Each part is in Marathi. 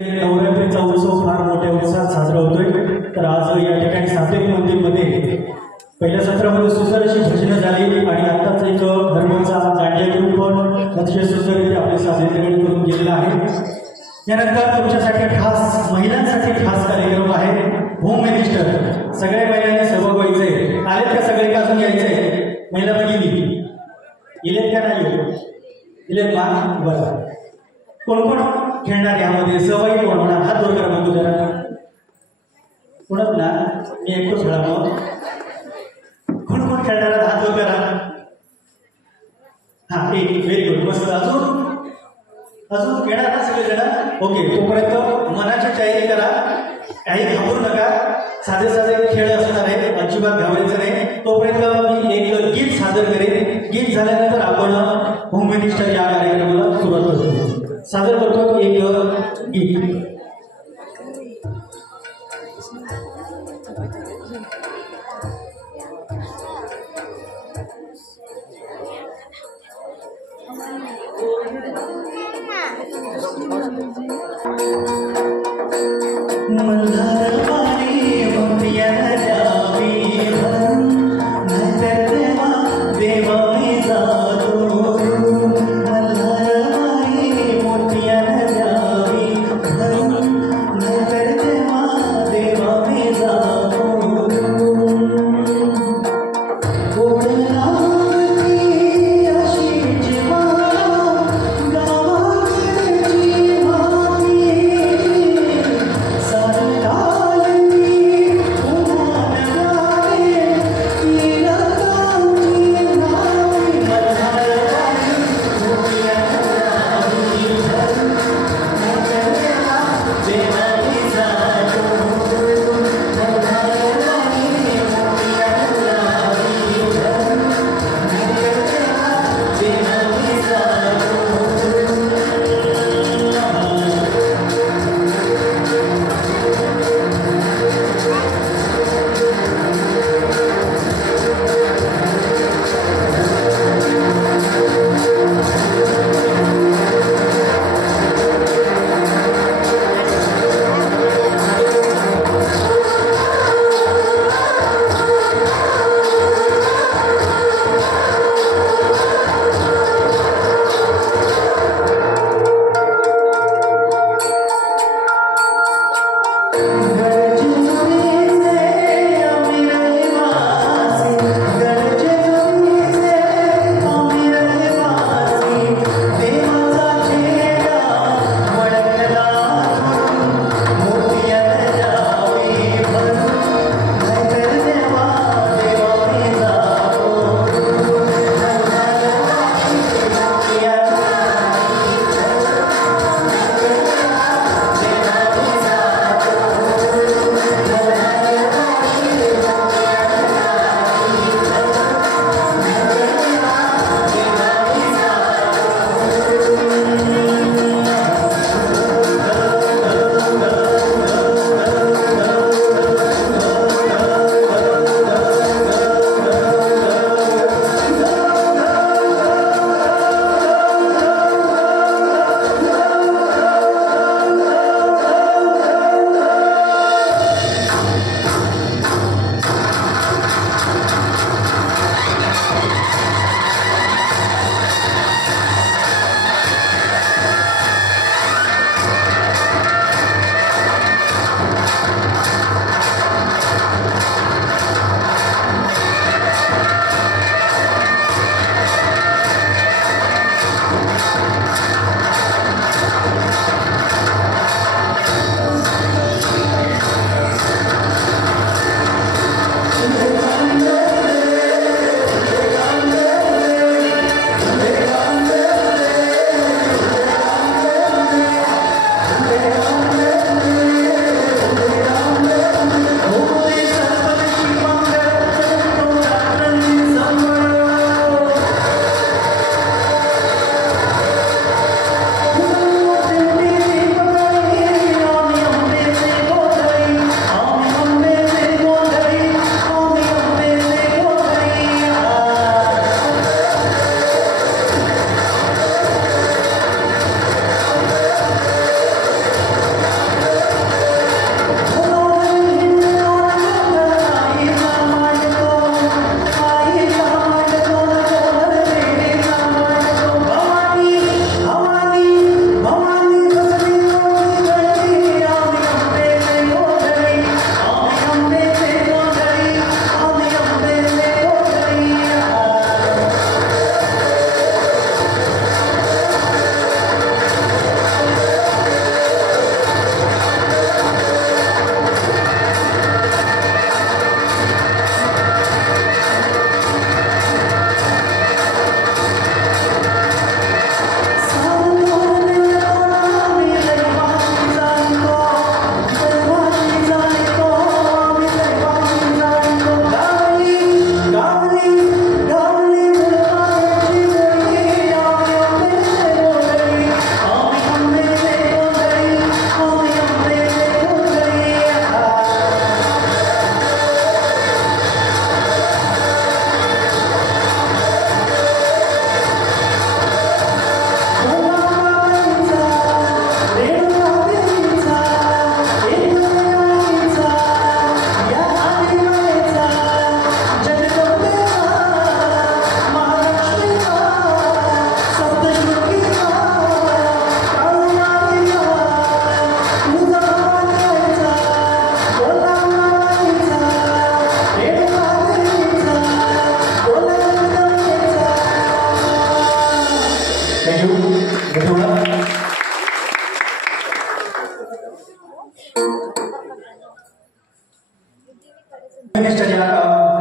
नवरात्रीचा उत्सव फार मोठ्या उत्साहात साजरा होतोय। तर आज या ठिकाणी सातेक मंदिरमध्ये पहिल्या सत्रामध्ये सुंदर अशी भजनं झाली आणि आत्ताच एक धर्माचा दांडिया ग्रुप पण अतिशय सुंदररीत्या आपले सादरीकरण करून गेलेला आहे। त्यानंतर तुमच्यासाठी खास महिलांसाठी खास कार्यक्रम आहे। होम मिनिस्टर सगळ्या महिलांनी सहभाग व्हायचंय। आलेत का सगळे का अजून यायचंय? महिला भगिनी इलेत का नाही? इलेत मा बरं। कोण कोण खेळणार यामध्ये सहभागी कोण होणार? हात वर करा बघू जरा। कोणच ना मी एकटो खेळा मग कोण कोण खेळणार हात वर करा। हा एक व्हेरी गुड मस्त। अजून अजून खेळणार ना सगळे जण? ओके तोपर्यंत मनाची तयारी करा, काही घाबरू नका। साधे साधे खेळ असणार आहे, अजिबात घाबरायचं नाही। तोपर्यंत मी एक गीत सादर करेन। गीत झाल्यानंतर आपण होम मिनिस्टर या कार्यक्रमाला सुरुवात करतो। सादर करतो एक गीत।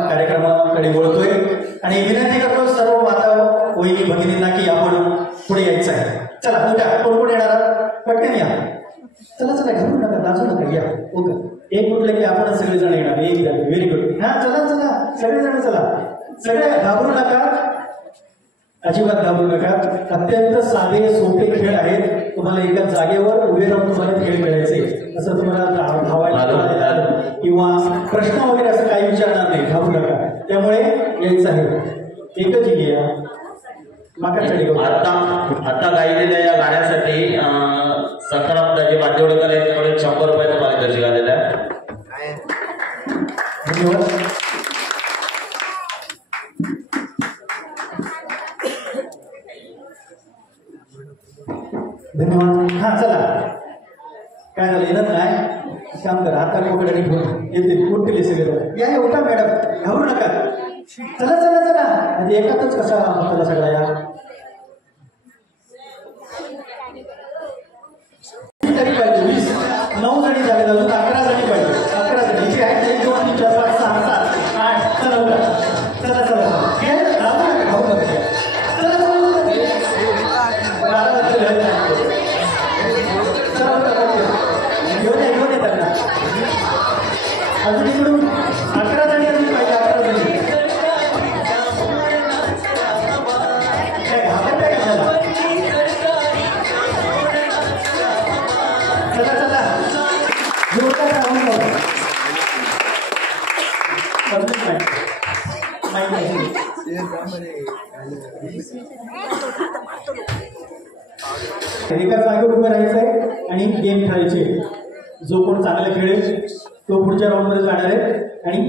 कार्यक्रमाकडे बोलतोय आणि विनंती करतो सर्व माता वहिनी भगिनींना की आपण पुढे यायचं आहे. चला उठा, कोण कोण येणार पटकन या. चला चला, घाबरू नका, नाचू नका, या. ओके, एक म्हटलं की आपण सगळेजण येणार. एक झाले, व्हेरी गुड. हा चला चला सगळेजण चला, सगळे घाबरू नका, अजिबात घाबरू नका. अत्यंत साधे सोपे खेळ आहेत. तुम्हाला एका जागेवर उभे राहून तुम्हाला खेळ खेळायचे. असं तुम्हाला धावायला किंवा प्रश्न वगैरे असं काही विचारणार नाही, घाबरू नका. त्यामुळे यायचं आहे. एकच घ्या आता गायलेल्या या गाण्यासाठी सखारामदाजी बांदेवडेकर यांच्याकडे 100 रुपयाचा पारितोषिक आलेला आहे. धन्यवाद. धन्यवाद. हा चला, काय झालं येणार नाही, काम करा. आता कोकणाने येते उठले सगळे. या उठा मॅडम, घाबरू नका. चला चला चला, म्हणजे एकातच कसा होता सगळा. या तरी पाहिजे 20 9 जणी झाले, अजून 11 जणी पाहिजे. 11 जणी इथे आहेत. 1 2 3 4 5 6 7 8. चला उठा, चला चला घाबरू नका. चला घेऊन येतात ना. अजून इकडून 11 जणी अजून पाहिजे. 11 जणी चला चला जोरदार राहून बघा. एका जागेवर उभं राहायचंय आणि गेम खेळायचे. जो कोण चांगला खेळेल तो पुढच्या राऊंडमध्ये जाणार आहे आणि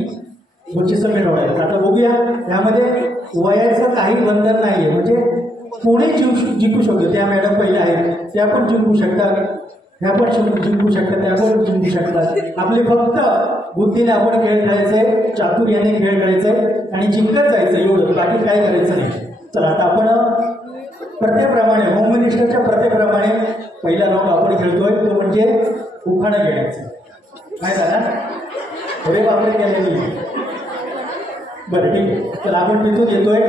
बक्षीस मिळवायचं. आता बघूया, यामध्ये वयाचं काही बंधन नाहीये. म्हणजे कोणी जिंकू शकतो. त्या मॅडम पहिल्या आहेत, त्या पण जिंकू शकतात, ह्या पण जिंकू शकतात, त्या पण जिंकू शकतात. आपले फक्त बुद्धीने आपण खेळ खेळायचे, चातुर्याने खेळ खेळायचे आणि जिंकत जायचं, एवढं. बाकी काय करायचं नाही. चला आता आपण प्रथेप्रमाणे, होम मिनिस्टरच्या प्रथेप्रमाणे पहिला राऊंड आपण खेळतोय, तो म्हणजे उखाणा खेळायचं. काय झाला? अरे बापरे, केले. बरं ठीक आहे. तर आपण तिथून येतोय,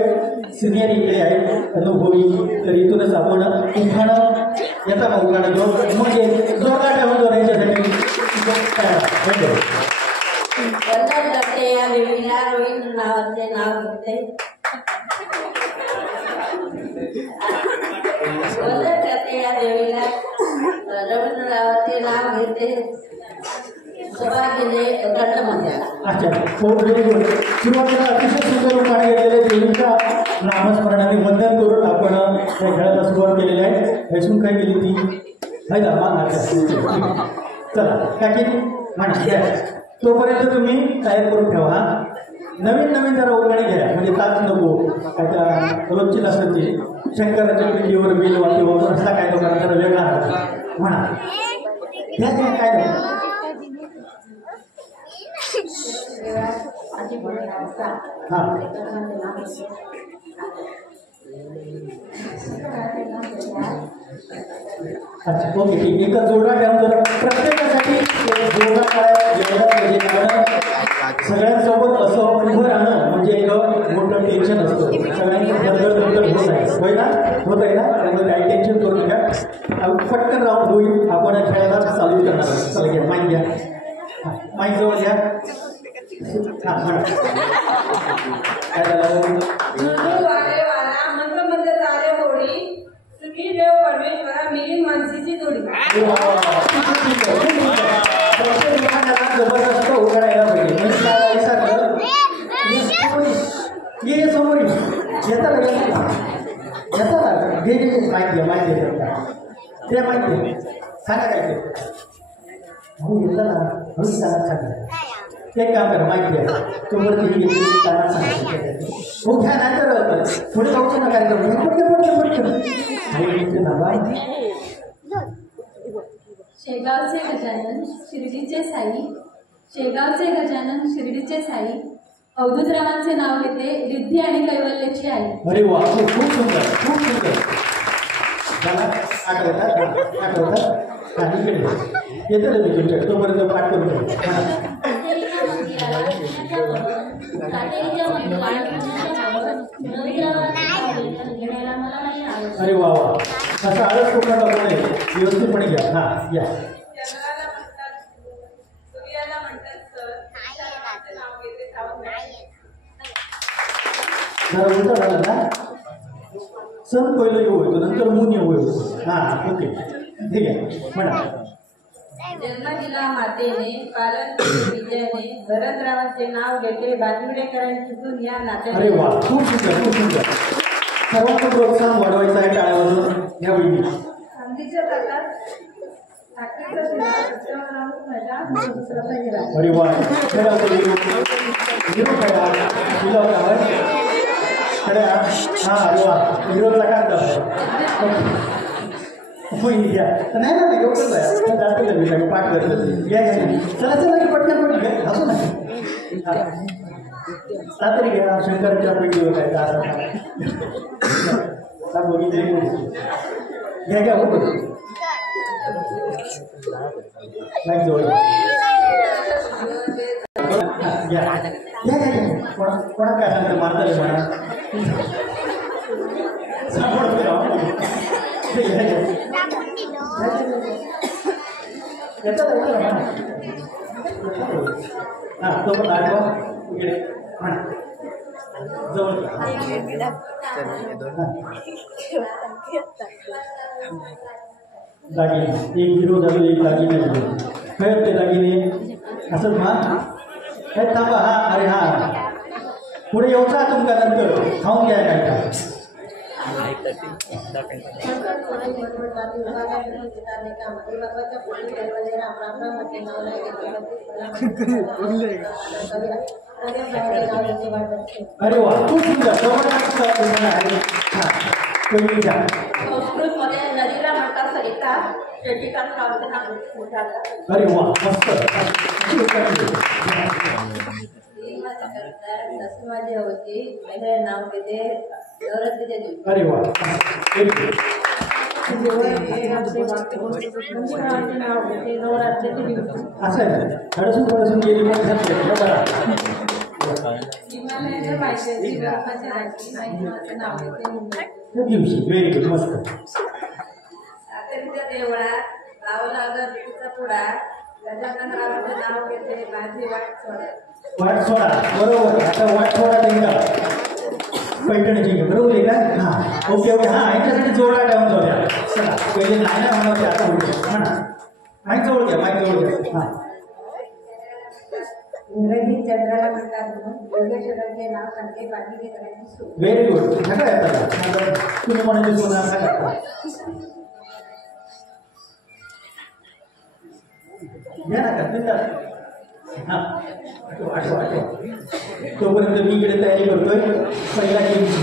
सिनियर इकडे आहेत अनुभवी, तर इथूनच आपण उखाणं याचा उखाणा घेऊन म्हणजे जोरदार ठेवून यांच्यासाठी वंदन करते या देवीला. रवींद्र नावाचे नाव घेते. वंदन करते या देवीला. रवींद्र नावाचे नाव घेते. सभा गेले गटमध्ये. अच्छा, व्हेरी गुड. सुरुवातीला अतिशय सुंदर उखाणा घेतलेले देवीच्या नामस्मरणाने वंदन करून आपण त्या खेळाला सुरुवात केलेली आहे. ह्यातून काय केली ती माहिती आहे. चला काय केली म्हणा. तोपर्यंत तुम्ही तयार करून ठेवा. नवीन नवीन जरा उखाणे घ्या, म्हणजे ताच नको. आता रोजची नसत ती शंकराच्या पिंडीवर बेल वाटी वगैरे असला काय लोकांना जरा वेगळा म्हणा. घ्या घ्या, काय नाही. अच्छा ओके ठीक. एका जोडा घ्या, प्रत्येकासाठी जोडा काय सगळ्यांसोबत असं उभं राहणं म्हणजे एक मोठं टेन्शन असतं. सगळ्यांचं धडधड होत आहे, होय ना, होत आहे ना. त्यामुळे काही टेन्शन करू नका. पटकन राऊंड होईल. आपण खेळायला चालू करणार. चला घ्या, माईक घ्या, माईक जवळ घ्या. हा म्हणा काय झालं. जबरदस्त उघडायला पाहिजे. ये समोर घेता घे घे माहिती आहे माहिती आहे ते माहिती आहे. सांगा काय ते हो येतं ना म्हणून सांगा सांगा. एक काम करा माहिती आहे तोवरती त्यांना सांगायचं हो घ्या नाही तर पुढे जाऊ ना काय करू शेगावचे गजानन शिर्डीचे साई. शेगावचे गजानन शिर्डीचे साई. अवधूतरावांचे नाव घेते. रिद्धी आणि कैवल्याची आई. अरे वा खूप सुंदर खूप सुंदर. आठवतात आठवतात. इकडे येतं ना मी तुमच्या तोपर्यंत पाठ करून ठेव. हां. अरे वा वा असं आळस कोकणाला कोण आहे व्यवस्थितपणे घ्या. हां या जरा उलटा झाला ना सण पहिलं येऊ होतो नंतर मून येऊ होतो. हां ओके ठीक आहे म्हणा. जन्म दिला मातेने पालन केले विजयाने भरतरावांचे नाव घेते बाजूडेकरांची सून या नात्याने. अरे वा खूप सुंदर खूप सुंदर. सर्वांना प्रोत्साहन वाढवायचं आहे टाळ्यावरून या बहिणी. अरे वा खेळा हिरो खेळा हिरो खेळा हां अरे वा हिरोला काय घ्या नाही ना ते लवकर जास्त मी पाठ करतो घ्या घ्या चला चला की पटकन पटकन घ्या असू नाही तरी घ्या शंकरच्या पेटीवर काय तास बघितले घ्या घ्या हो नाही जवळ घ्या घ्या घ्या कोणा काय सांगतं मारता म्हणा हां तो पण आठवा इकडे म्हणा जवळ दागिने एक हिरो झालो एक दागिने झालो काय ते दागिने असंच हा काय थांबा हा अरे हा पुढे येऊचा तुमका नंतर खाऊन घ्या काय का अरे वा खूप सुंदर संस्कृतमध्ये नदीला म्हणतात सरिता शेतीकाम अरे वा मस्त माझी होती वेगळे नाव घेते नवरात्रीच्या दिवशी. अरे वा नवरात्रीच्या दिवशी असं आहे थोडंसं गेली बरं दिवशी व्हेरी गुड मस्त. सातेरीच्या देवळात लावला अगरबत्तीचा पुडा गजानन रावाचं नाव घेते माझी वाट सोडा. वाट सोडा बरोबर आता वाट सोडा त्यांना पैठणीची बरोबर आहे का हां ओके ओके हां यांच्यासाठी जोडा ठेवून जाऊ द्या चला पहिले नाही ना म्हणा आता उलट म्हणा माईक जवळ घ्या माईक जवळ घ्या हां इंग्रजी चंद्राला म्हणतात म्हणून योगेश्वरांचे नाव सांगते बाकी करायची सूट. व्हेरी गुड नका येतात तुम्ही म्हणायचे सोना नका घ्या ना का हां तोपर्यंत मी इकडे तयारी करतोय पहिला गेमची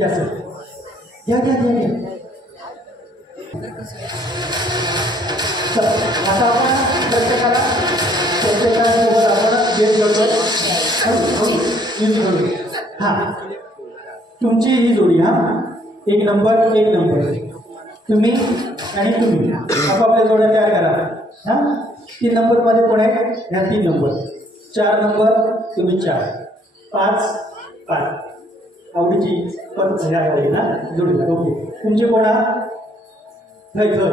या सर घ्या घ्या घ्या घ्या चला आता आपण प्रत्येकासोबत आपण गेम करतोय हां तुमची ही जोडी हां एक नंबर तुम्ही आणि तुम्ही आपापल्या जोड्या तयार करा हां 3 नंबरमध्ये कोण आहे ह्या 3 नंबर 4 नंबर तुम्ही 4 5 आवडीची पण ह्या ना जोडीला ओके तुमचे कोणा नाही सर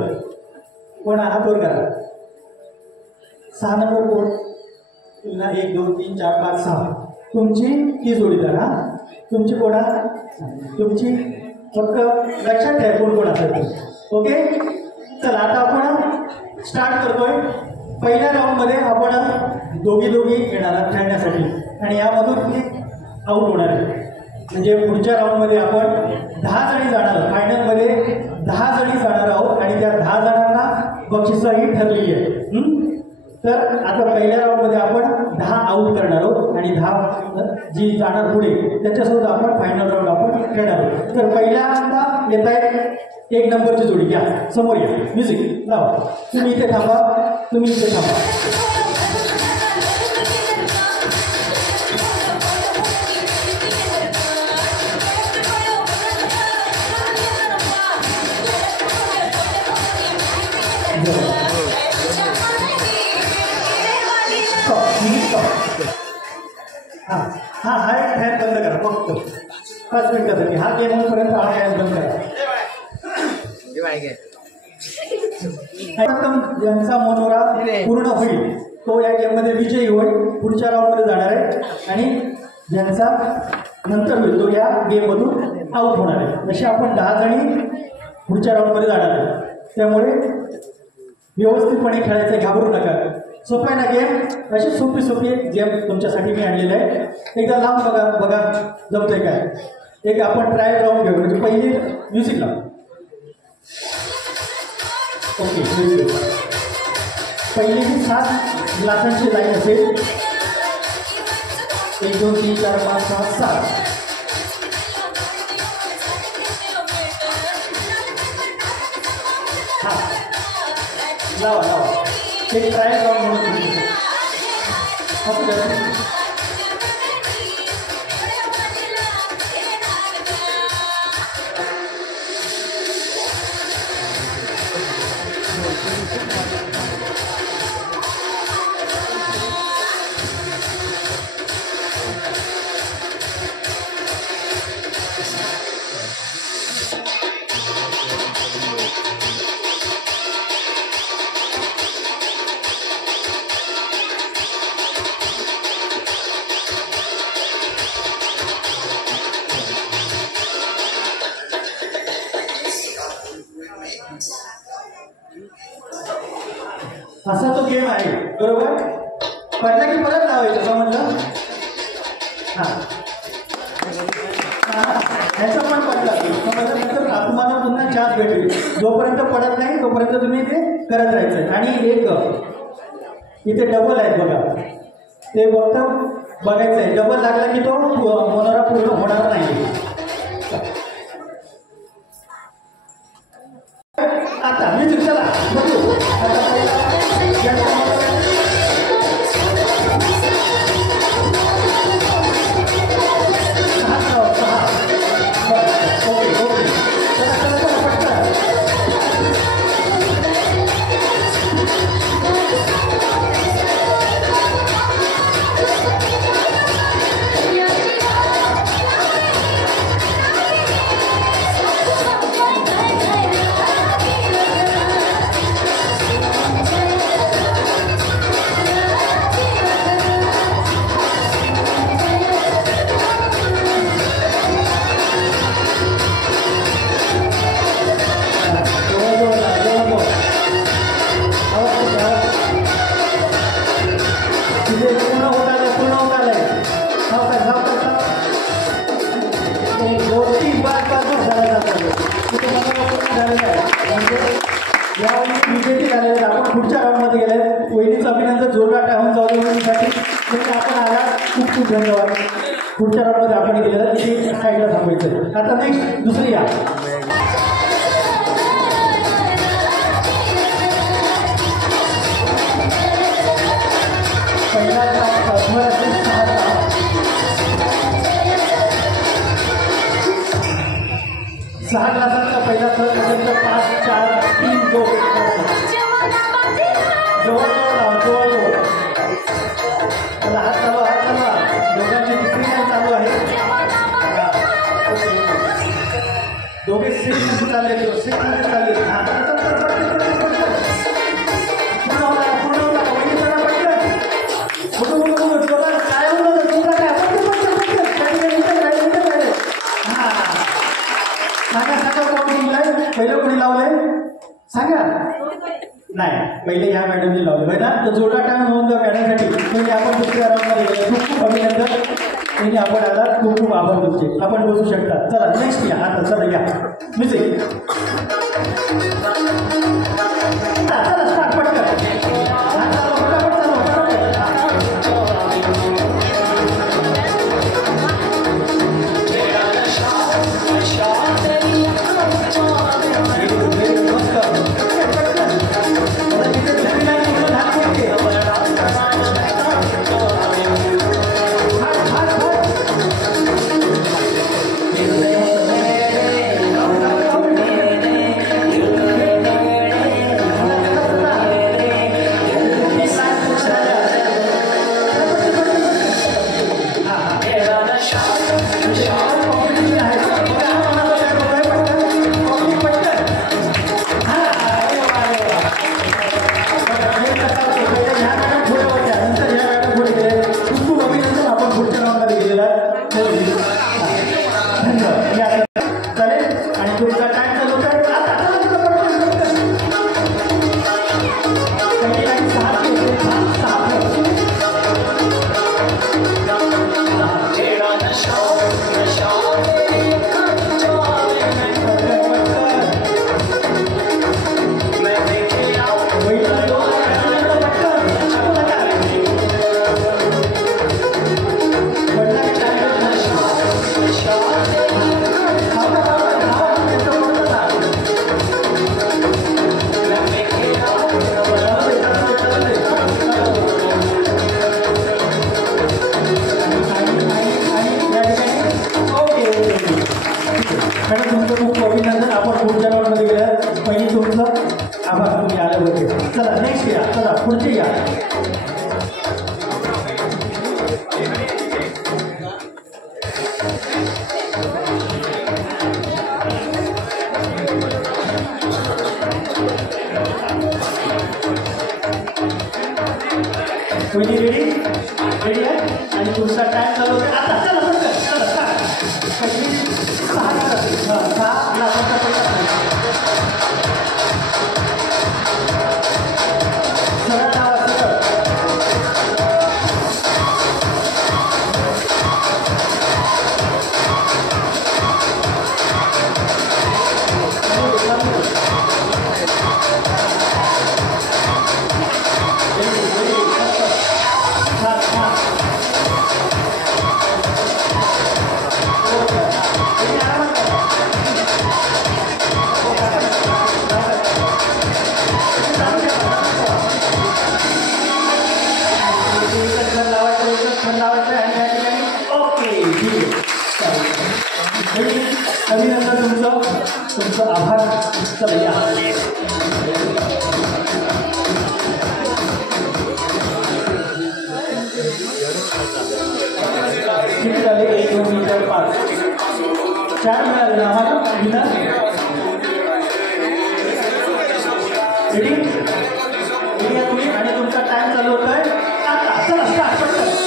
कोणा हात वर करा 6 नंबर कोण पुन्हा 1 2 3 4 5 6 तुमची ही जोडीदार हां तुमची कोणा तुमची फक्त लक्षात ठेवा कोण कोण असेल ओके चला आता आपण स्टार्ट करतोय. पहिल्या राऊंडमध्ये आपण दोघी येणार खेळण्यासाठी आणि यामधून आऊट होणार आहे म्हणजे पुढच्या राऊंडमध्ये आपण 10 जणी जाणार फायनलमध्ये 10 जणी जाणार आहोत आणि त्या 10 जणांना बक्षिसही ठरलेली आहे. तर आता पहिल्या राऊंडमध्ये आपण 10 आऊट करणार आहोत आणि 10 जी जाणार पुढे त्याच्यासोबत आपण फायनल राऊंड आपण खेळणार आहोत. तर पहिल्यांदा येत आहे 1 नंबरची जोडी घ्या समोर या म्युझिक लावा तुम्ही इथे थांबा हां हां हा एक फॅन बंद करा फक्त 5 मिनिटासाठी. हा गेम होईपर्यंत हा फॅन बंद करा. प्रथम ज्यांचा मनोरा पूर्ण होईल तो या गेममध्ये विजयी होईल, पुढच्या राऊंडमध्ये जाणार आहे. आणि ज्यांचा नंतर होईल तो या गेममधून आऊट होणार आहे. असे आपण 10 जणी पुढच्या राऊंडमध्ये जाणार आहे. त्यामुळे व्यवस्थितपणे खेळायचं, घाबरू नका. सोपं आहे ना गेम? अशी सोपी गेम तुमच्यासाठी मी आणलेलं आहे. एकदा लावून बघा जमतंय काय. एक आपण ट्रायल राऊंड घेऊ. म्हणजे पहिली म्युझिक लाव. ओके, पहिली ही 7 ग्लासांची लाईन असेल. 1 2 3 4 5 6 7. हा लावा एक ट्रायल राऊंड म्हणून असा तो गेम आहे. बरोबर? पडला की परत लावायचं समजलं? हां ह्याचा पण पडला समजलं. नंतर तुम्हाला पुन्हा चान्स भेटेल. जोपर्यंत पडत नाही तोपर्यंत तुम्ही ते करत राहायचं. आणि एक इथे डबल आहे बघा, ते फक्त बघायचं आहे. डबल लागला की तो मनोरा पूर्ण होणार नाही. आता म्युझिक चला बघू. आपण पुढच्या राऊंडमध्ये गेले. वहिनीचं अभिनंदन जोरदार टाळून जाऊसाठी आपण आला. खूप धन्यवाद. पुढच्या राऊंडमध्ये आपण गेलेलं तिथे साईडला थांबायचं. आता नेक्स्ट दुसरी या. पहिला 6 ग्लासांचा पहिला थर 5 4 3 2 जवळ त्याला हात चालवा. दोघांची तिसरी लाईन चालू आहे. दोघे 6 चालले. 6 चालले. पहिलं कोणी लावलंय सांगा. नाही पहिले ह्या मॅडमने लावले पाहिजे ना. तर जोरदार टाइम नोंद करण्यासाठी म्हणजे आपण दुसऱ्या राऊंडमध्ये गेलो. खूप खूप अभिनंदन. त्यांनी आपण आला. खूप खूप आभार तुमचे. आपण बसू शकता. चला नेक्स्ट या. आता चला या म्युझिक. चला स्टार्ट पटकन. कोणी रेडी रेडी आहे आणि तुमचा टाइम चालू होते आता चला पटकन चला सहा अभिनंदन तुमचं आभार चला किती झाले 1 2 3 4 5 4 मिळाले आम्हाला विनर रेडी रेडी तुम्ही आणि तुमचा टाइम चालू होतोय आता चला स्टार्ट पटकन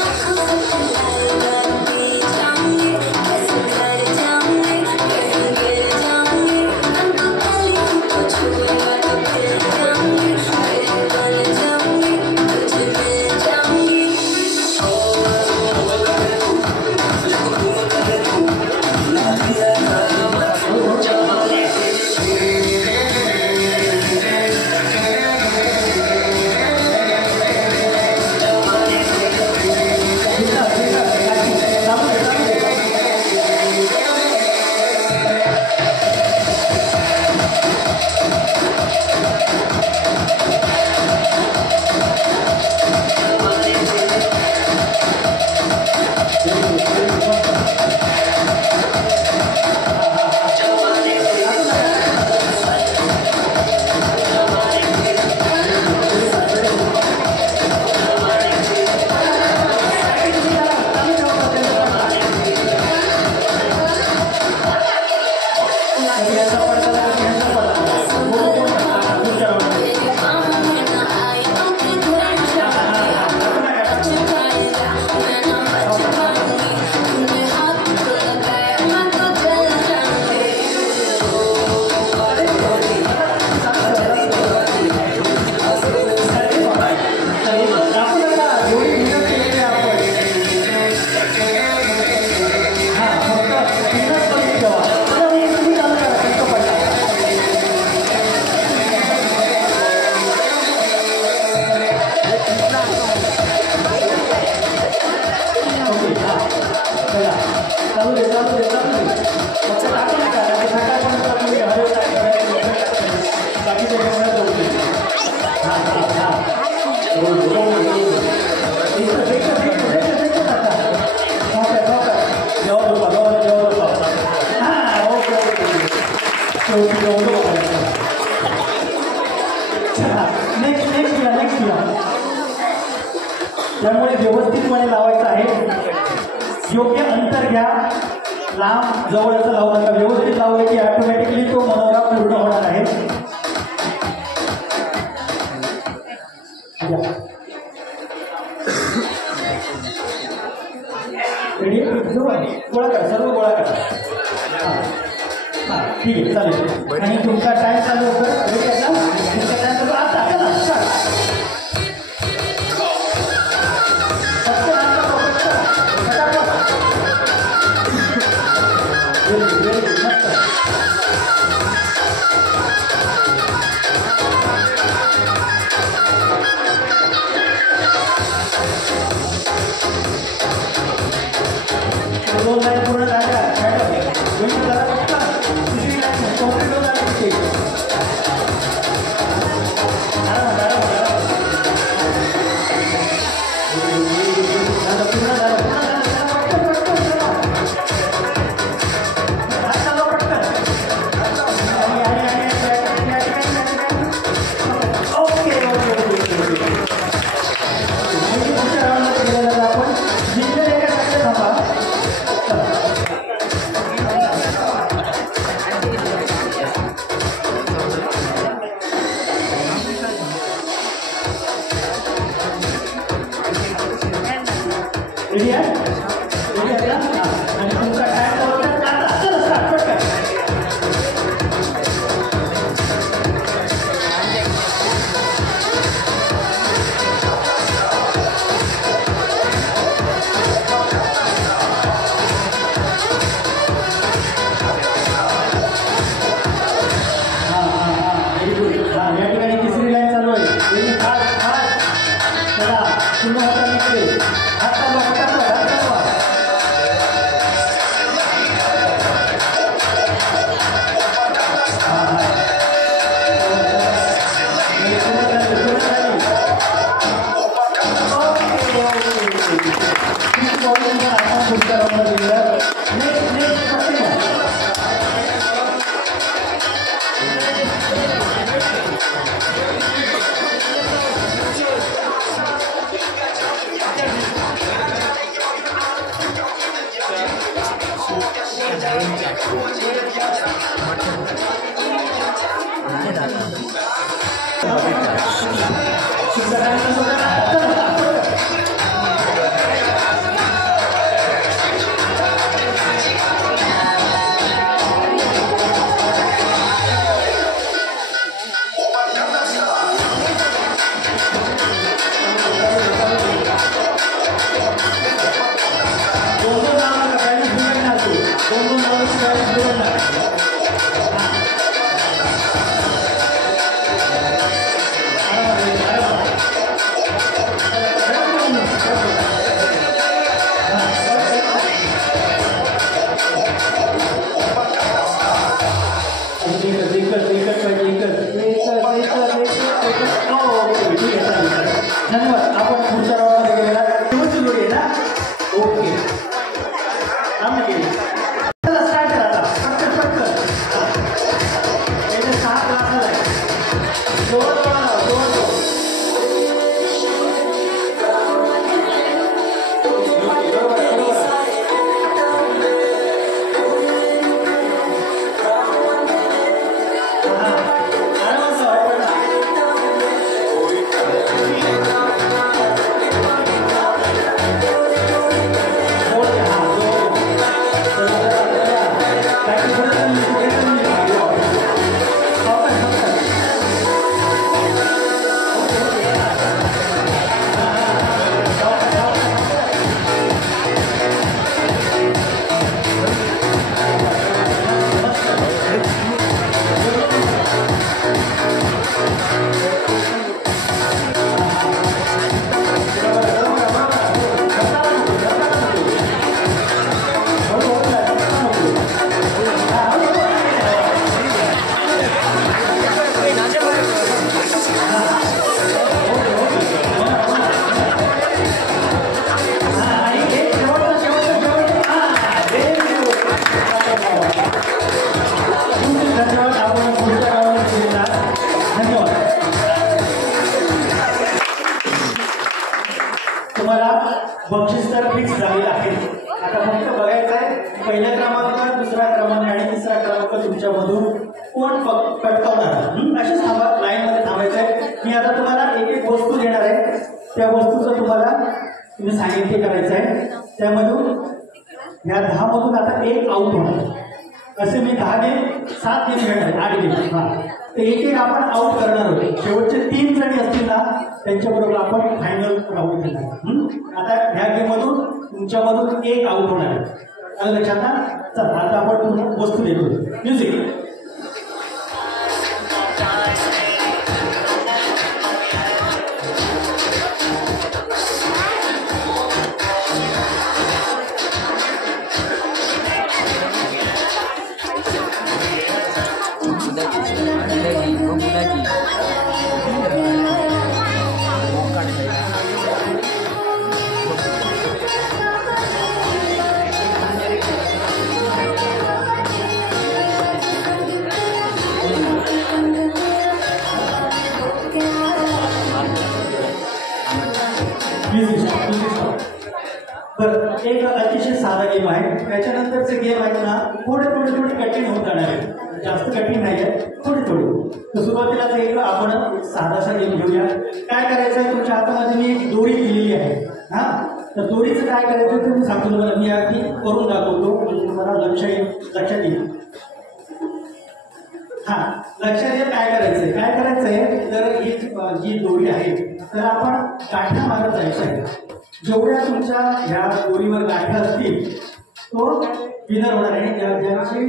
त्यामुळे व्यवस्थितपणे लावायचं आहे योग्य अंतर घ्या लांब जवळ असं लावू नका व्यवस्थित लावलं की ऑटोमॅटिकली तो मनोरा पूर्ण होणार आहे रेडी गोळा करा सर्व गोळा करा हां ठीक आहे चालेल आणि तुमचा टाइम चालू होतं रेडी आहे ना तुमचा टाइम चालू आता चला स्टार्ट दोन लाईन पूर्ण झाल्या मॅडम जरा तिसरी लाईन कंप्लीट होणार रेडी आहे? रेडी आहे ना? हां. आणि तुमचा टाइम बरोबर आता चला स्टार्ट पटकन. Very good. हां, या ठिकाणी तिसरी लाईन चालू आहे. रेडी? Fast fast. चला पुन्हा हाताने इकडे. हात चालवा, हात चालवा, हात चालवा. हां, हां. पुन्हा चालू, पुन्हा चालू. ठीक प्रॉब्लेम आपण पुढच्या राऊंडला गेला. नेक्स्ट नेक्स्ट पटकन घ्या. धन्यवाद. आपण पुढच्या राऊंडमध्ये गेलेला शेवटची जोडी आहे ना? ओके. आम्ही गेली. चला स्टार्ट करा आता. पटकन पटकन. याचे 6 क्लास झाले. जोर जोर जोर. तुम्हाला बक्षीस तर फिक्स झालेलं आहे. आता फक्त बघायचं आहे पहिला क्रमांक, दुसरा क्रमांक आणि तिसरा क्रमांक तुमच्यामधून कोण पटकावणार. असेच थांबा, लाईन मध्ये थांबायचं आहे. मी आता तुम्हाला एक एक वस्तू देणार आहे. त्या वस्तूचं तुम्हाला तुम्ही सांगितले करायचं आहे. त्यामधून ह्या 10 मधून आता एक आउट होणार. असे मी 10 गेम 7 गेम खेळणार, 8 गेम. हा, तर एक एक आपण आउट करणार आहोत. शेवटचे 3 जणी असतील ना त्यांच्याबरोबर आपण फायनल राऊंड खेळणार. आता ह्या गेम मधून तुमच्यामधून एक आउट होणार आहे. आलं लक्षात ना? चला आता आपण वस्तू देतो. म्युझिक. बरं, एक अतिशय साधा गेम आहे. त्याच्यानंतरचे गेम आहेत ना थोडे कठीण होत जाणार आहे. जास्त कठीण नाही आहे, थोडे. तर सुरुवातीलाच एक आपण साधासा गेम घेऊया. काय करायचं आहे, तुमच्या हातामध्ये मी एक दोरी दिलेली आहे. हा, तर दोरीचं काय करायचं ते मी सांगतो तुम्हाला, मी अगदी करून दाखवतो म्हणजे तुम्हाला लक्षात येईल. हा, लक्षात येईल काय करायचंय तर ही जी दोरी आहे तर आपण गाठ्या मारत जायचं आहे. जेवढ्या तुमच्या ह्या दोरीवर गाठ्या असतील तो विनर होणार आहे. ज्यांची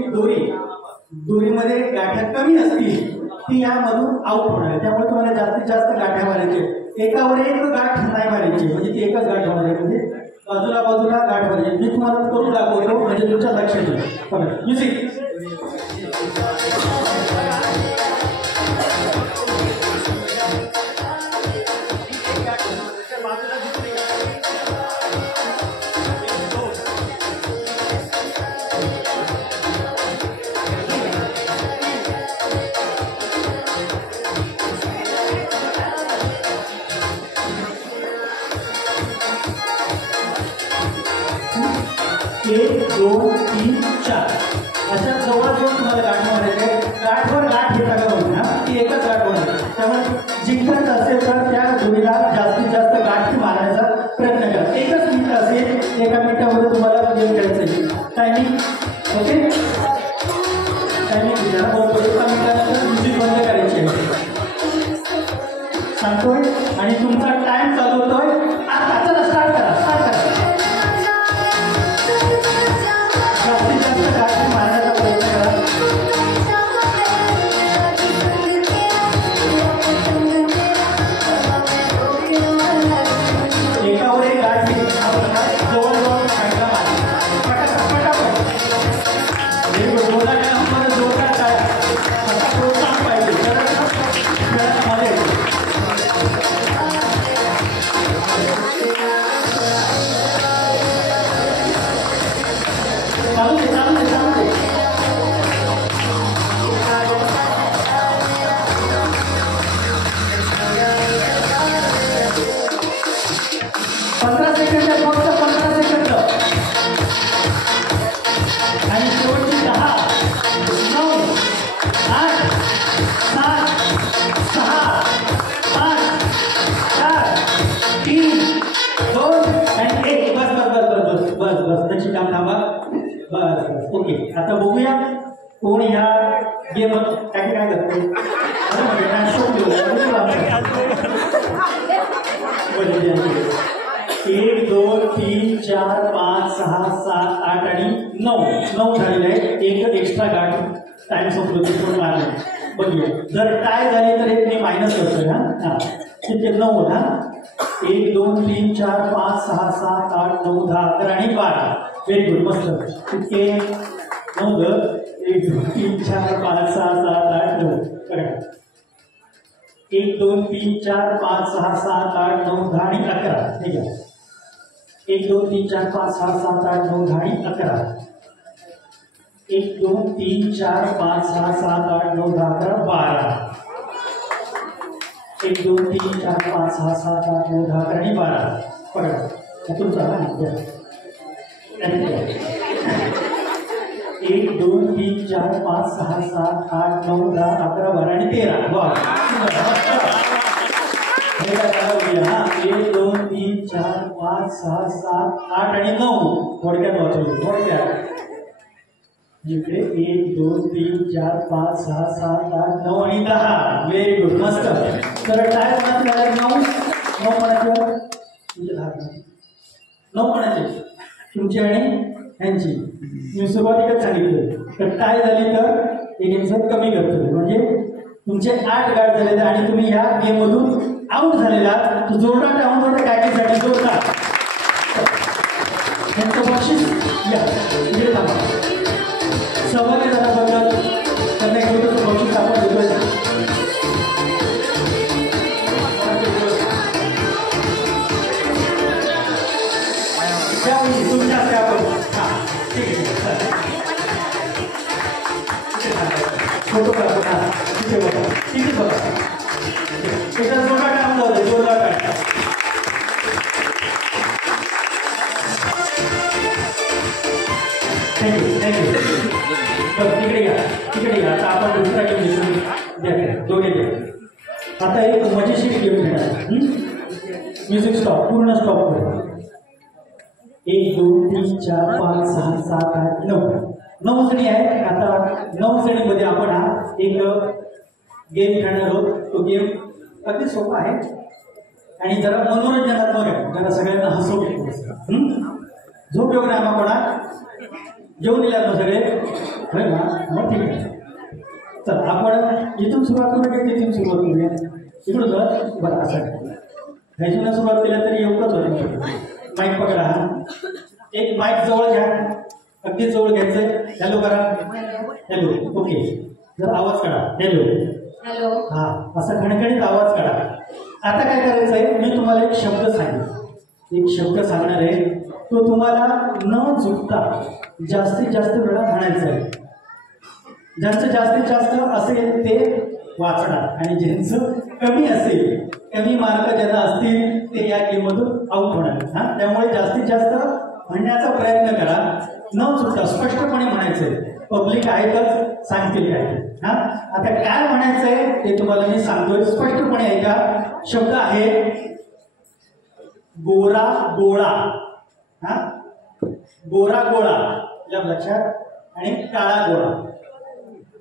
दोरीमध्ये गाठ्या कमी असतील ती यामधून आउट होणार आहे. त्यामुळे तुम्हाला जास्तीत जास्त गाठ्या मारायचे, एकावर एक गाठ नाही मारायची, म्हणजे ती एकच गाठ होणार आहे. म्हणजे बाजूला गाठ मारायची. मी तुम्हाला करून दाखवतो म्हणजे तुमच्या लक्षात येईल. म्युझिक. एक, दोन, तीन, चार अशा जवळजवळ तुम्हाला गाठ मारायची आहे. गाठवर गाठ हे सगळं होईल ना, ती एकच गाठ होणार. त्यामुळे जिंकत असेल तर त्या जोडीला जास्तीत जास्त गाठी मारायचा प्रयत्न करा. एकच मिनिट असेल, एका मिनिटामध्ये तुम्हाला गेम खेळायचं आहे. टायमिंग ओके, टायमिंग दिला बरोबर. एका मिनिटानंतर म्युझिक बंद करायची आहे सांगतोय आणि तुमचा टाइम चालू होतोय आता. चला स्टार्ट करा. जास्तीत जास्त गाठी मारण्याचा प्रयत्न करा. एकावर एक गाठ जवळजवळ सांगा पटापट. जोरदार काय आता प्रोत्साहन पाहिजे खेळामध्ये. चालू दे. 15 सेकंद, फक्त 15 सेकंद. आणि शेवटची 10, 9, 8, 7, 6, 5, 4, 3, 2 आणि 1. बस त्याची काम थांबा. बस ओके. आता बघूया कोण ह्या गेम काय करते. एक, दोन, तीन, 4, 5, 6, 7, 8 आणि 9 झालेले आहे. एक एक्स्ट्रा गाठ टाइम संपलो ते कोण मारले बघूया. जर टाय झाली तर एक मी मायनस करतोय. हा तिथे 9 हा. 1, 2, 3, 4, 5, 6, 7, 8, 9, 10, 11 आणि 12. व्हेरी गुड, मस्त. इतके 9 1, 2, 3, 4, 5, 6, 7, 8, 9 करा. 1, 2, 3, 4, 5, 6, 7, 8, 9, 10 आणि 11. ठीक आहे. 1, 2, 3, 4, 5, 6, 7, 8, 9, 10 आणि 11. 1, 2, 3, 4, 5, 6, 7, 8, 9, 10, 11, 12. 1, 2, 3, 4, 5, 6, 7, 8, 9, 10, 11 आणि 12. पकडा तुमचा ना. 1, 2, 3, 4, 5, 6, 7, 8, 9, 10, 11, 12 आणि 13. वा. हे काय करा हा. 1, 2, 3, 4, 5, 6, 7, 8 आणि 9. थोडक्यात वाचवलं. थोडक्यात जिकडे 1, 2, 3, 4, 5, 6, 7, 8, 9 आणि 10. व्हेरी गुड, मस्त. तर काय म्हणायचे 9 म्हणायचे तुमचे 9 म्हणायचे तुमची आणि यांची. मी सुरुवातीलाच सांगितलं तर टाय झाली तर एक इन्सर्ट कमी करतो. म्हणजे तुमचे 8 गाठ झालेले आणि तुम्ही या गेम मधून आउट झालेला. तर जोरदार टाऊन होतं कॅकेसाठी जोरदार. यांचं बक्षीस या इकडे थांबा. सहभागी झाल्याबद्दल त्यांना एक छोटंसं बक्षीस आपण देतोय. त्यावेळी तुमच्या त्यावर हां ठीक आहे. फोटो करा. हां तिथे बघा. तिथे बघा. एकदा जोरदार टाकून जाऊ दे. जोरदार टाका. थँक्यू. बरं तिकडे या. आता आपण दुसरा गेम दिसून द्या. दोघे द्या. आता एक मजेशीर गेम खेळा. म्युझिक स्टॉप, पूर्ण स्टॉप करा. 1 2 3 4 5 6 7 8 9 9 जणी आहेत. आता 9 जणीमध्ये आपण हा एक गेम खेळणार आहोत. तो गेम अगदी सोपा आहे आणि जरा मनोरंजनात्मक आहे. जरा सगळ्यांना हसू घेतो. झोप योग नाही कोणा जेवून दिल्यात ना सगळे होय ना. मग ठीक आहे. चल आपण इथून सुरुवात करूया की तिथून सुरुवात करूया. इकडून जाऊ बरं असं ह्यातून सुरुवात केल्या तरी एवढंच होतं. माईक पकडा. एक माईक जवळ घ्या. अगदी जवळ घ्यायचंय. हॅलो करा. हॅलो. ओके. जर आवाज काढा. हॅलो. हॅलो. हा असा खणखणीत आवाज काढा. आता काय करायचंय मी तुम्हाला एक शब्द सांगेन. एक शब्द सांगणार आहे. तो तुम्हाला न चुकता जास्तीत जास्त वेळा म्हणायचा आहे. ज्यांचं जास्तीत जास्त असेल ते वाचणार आणि ज्यांचं कमी असेल कमी मार्क ज्यांना असतील ते या गेममधून आउट होणार. हा त्यामुळे जास्तीत जास्त म्हणण्याचा प्रयत्न करा. न चुकता स्पष्टपणे म्हणायचंय. पब्लिक आहेतच सांगतील काय. हा आता काय म्हणायचंय ते तुम्हाला मी सांगतोय. स्पष्टपणे ऐका. शब्द आहे गोरा गोळा. हा गोरा गोळा लक्षात आणि काळा गोळा.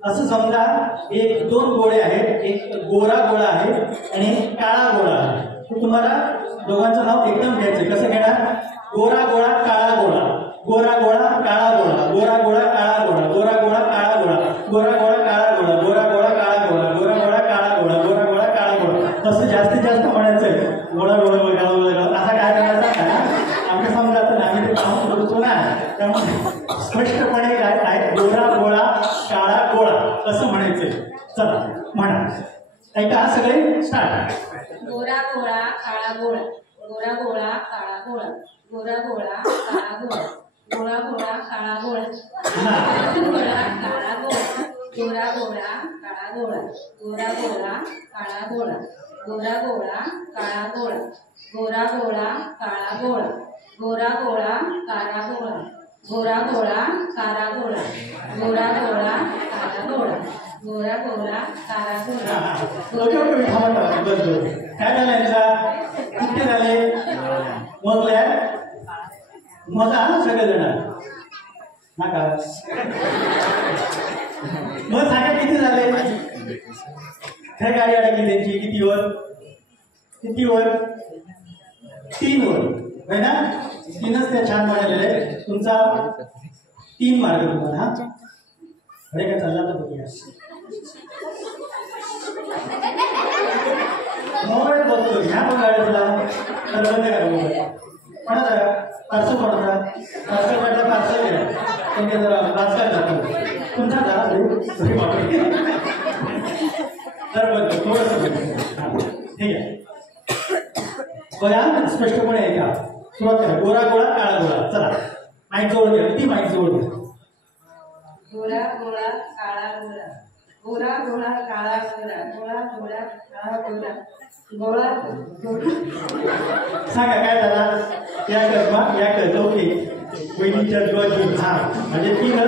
असं समजा एक 2 गोळे आहेत. एक गोरा गोळा आहे आणि काळा गोळा आहे. तुम्हाला दोघांचं नाव एकदम घ्यायचं. कसं घेणार. गोरा गोळा काळा गोळा. गोरा गोळा काळा गोळा. गोरा गोळा काळा गोळा. गोरा गोळा काळा गोळा. गोरा गोळा काळा गोळा. गोरा गोळा काळा गोळा. गोरा गोळा काळा गोळा. गोरा गोळा काळा गोळा. असं जास्तीत जास्त म्हणायचंय. गोळा गोळा गोळा गोळा असा काय करायचा आम्ही समजा आम्ही ते काम करतो ना. त्यामुळे स्पष्टपणे काय आहे गोरा गोळा काळा गोळा असं म्हणायचंय. चला म्हणा. ऐका सगळे स्टार्ट. गोरा गोळा काळा गोळा. गोरा गोळा काळा गोळा. गोरा गोळा काळा गोळा. गोळा गोळा काळा गोळा. गोळा काळा गोळा. गोरा गोळा काळा गोळा. गोरा गोळा काळा गोळा. गोरा गोळा काळा गोळा. गोरा गोळा काळा गोळा. गोरा गोळा काळा गोळा. गोरा गोळा काळा गोळा. गोरा गोळा काळा गोळा. गोरा गोळा काळा गोळा. काय झालं यांचा किती झाले मोजल्या मोजा सगळे जण नका मग सांगा किती झाले. काय गाडी अडकली त्यांची किती वर किती वर 3 वर है ना. 3च त्या छान म्हणालेले. तुमचा 3 मार्क तुम्हाला. हा अरे काय चालला तर बघूया. मोबाईल बघतो ह्या पण गाडीला तर बंद करा. कोणाचा पार्सल कोणाचा पार्सल काढला पार्सल घ्या. तुम्ही जरा पार्सल जातो तुमचा जरा तर बघतो थोडंसं बघतो. ठीक आहे. बघा स्पष्टपणे ऐका. सुरुवात करा. गोरा गोळा काळा गोळा. चला माईक जवळ घ्या. ती माईक जवळ घ्या. गोरा गोळा काळा गोळा. गोरा गोळा काळा गोळा. गोळा गोळा काळा गोळा. गोळा सांगा काय झाला. या कर या कर. ओके वहिनीच्या जीवाची. हा म्हणजे 3 म्हणा.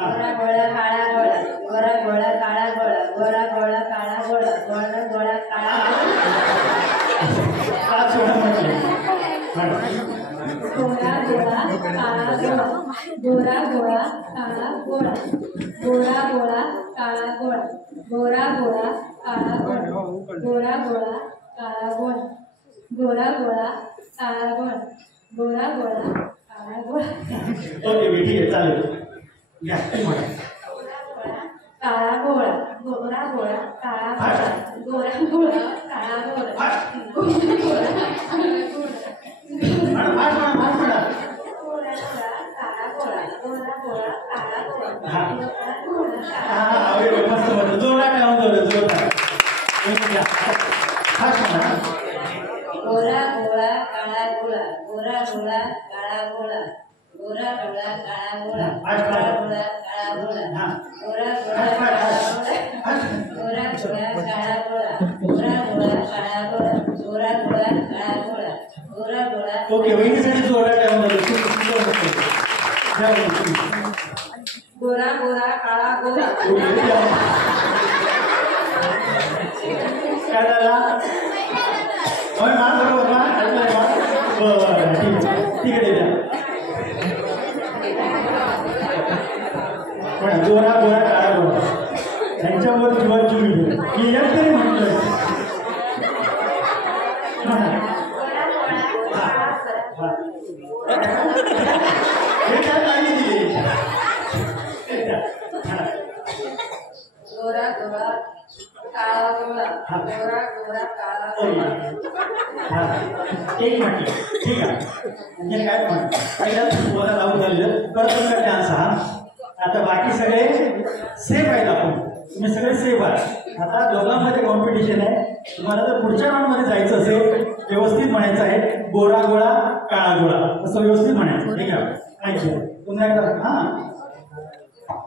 गोरा गोळा काळा गोळा. गोरा गोळा काळा गोळा. गोरा गोळा काळा गोळा. गोरा गोळा काळा पाच वेळा म्हटले. गोरा गोळा काळा गोळा. गोरा गोळा काळा गोळा. गोरा गोळा काळा गोळा. गोरा गोळा काळा गोळा. गोरा गोळा काळा गोळा. गोरा गोळा काळा गोळा. गोरा गोळा काळा गोळा. ओके ठीक आहे चालेल. या काळा गोळा. गोरा गोळा काळा गोळा. गोरा गोळा काळा गोळा. गोरा गोळा काळा गोळा. गोरा गोळा काळा गोळा. गोरा गोळा काळा गोळा. गोरा गोळा काळा गोळा. गोरा गोळा काळा गोळा. गोरा गोळा काळा गोळा. गोरा गोळा काळा गोळा. गोरा गोळा काळा गोळा. गोरा गोळा. ओके वहिनीसाठी जोडा गोरा गोळा काळा गोळा. काय झाला होय मा बरोबर ना ऐकलंय मा बरं ठीक आहे द्या पण गोरा गोरा काळा गोरा त्यांच्यावर जीवाची मिळते की या तरी म्हटलंय हे काय नाही दिली गोरा गोरा काळा गोरा गोरा गोरा काळा गोरा एक म्हटलं ठीक आहे म्हणजे काय म्हटलं पहिला तुम्हाला लावून झालेलं परत डान्स हा आता बाकी सगळे सेफ आहेत आपण तुम्ही सगळे सेफ आहात आता दोघांमध्ये कॉम्पिटिशन आहे तुम्हाला जर पुढच्या राऊंडमध्ये जायचं असेल व्यवस्थित म्हणायचं आहे गोरा गोळा काळा गोळा असं व्यवस्थित म्हणायचं ठीक आहे ऐकू पुन्हा एकदा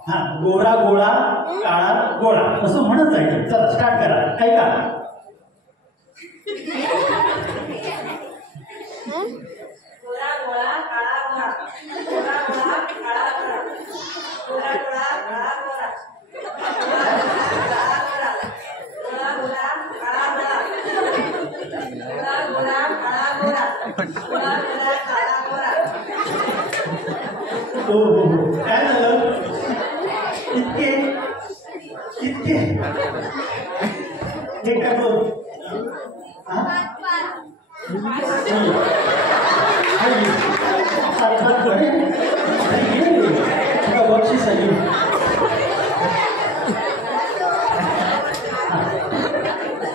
हा गोरा गोळा काळा गोळा असं म्हणत जायचं चला स्टार्ट करा ऐका गोरा गोळा काळा गोरा गोरा गोळा काळा गोरा गोरा गोळा काळा गोरा गोरा गोळा काळा गोरा गोरा गोळा काळा गोरा गोरा गोळा काळा गोरा हो हो हो काय झालं इतके इतके हे काय बोल बक्षीस आहे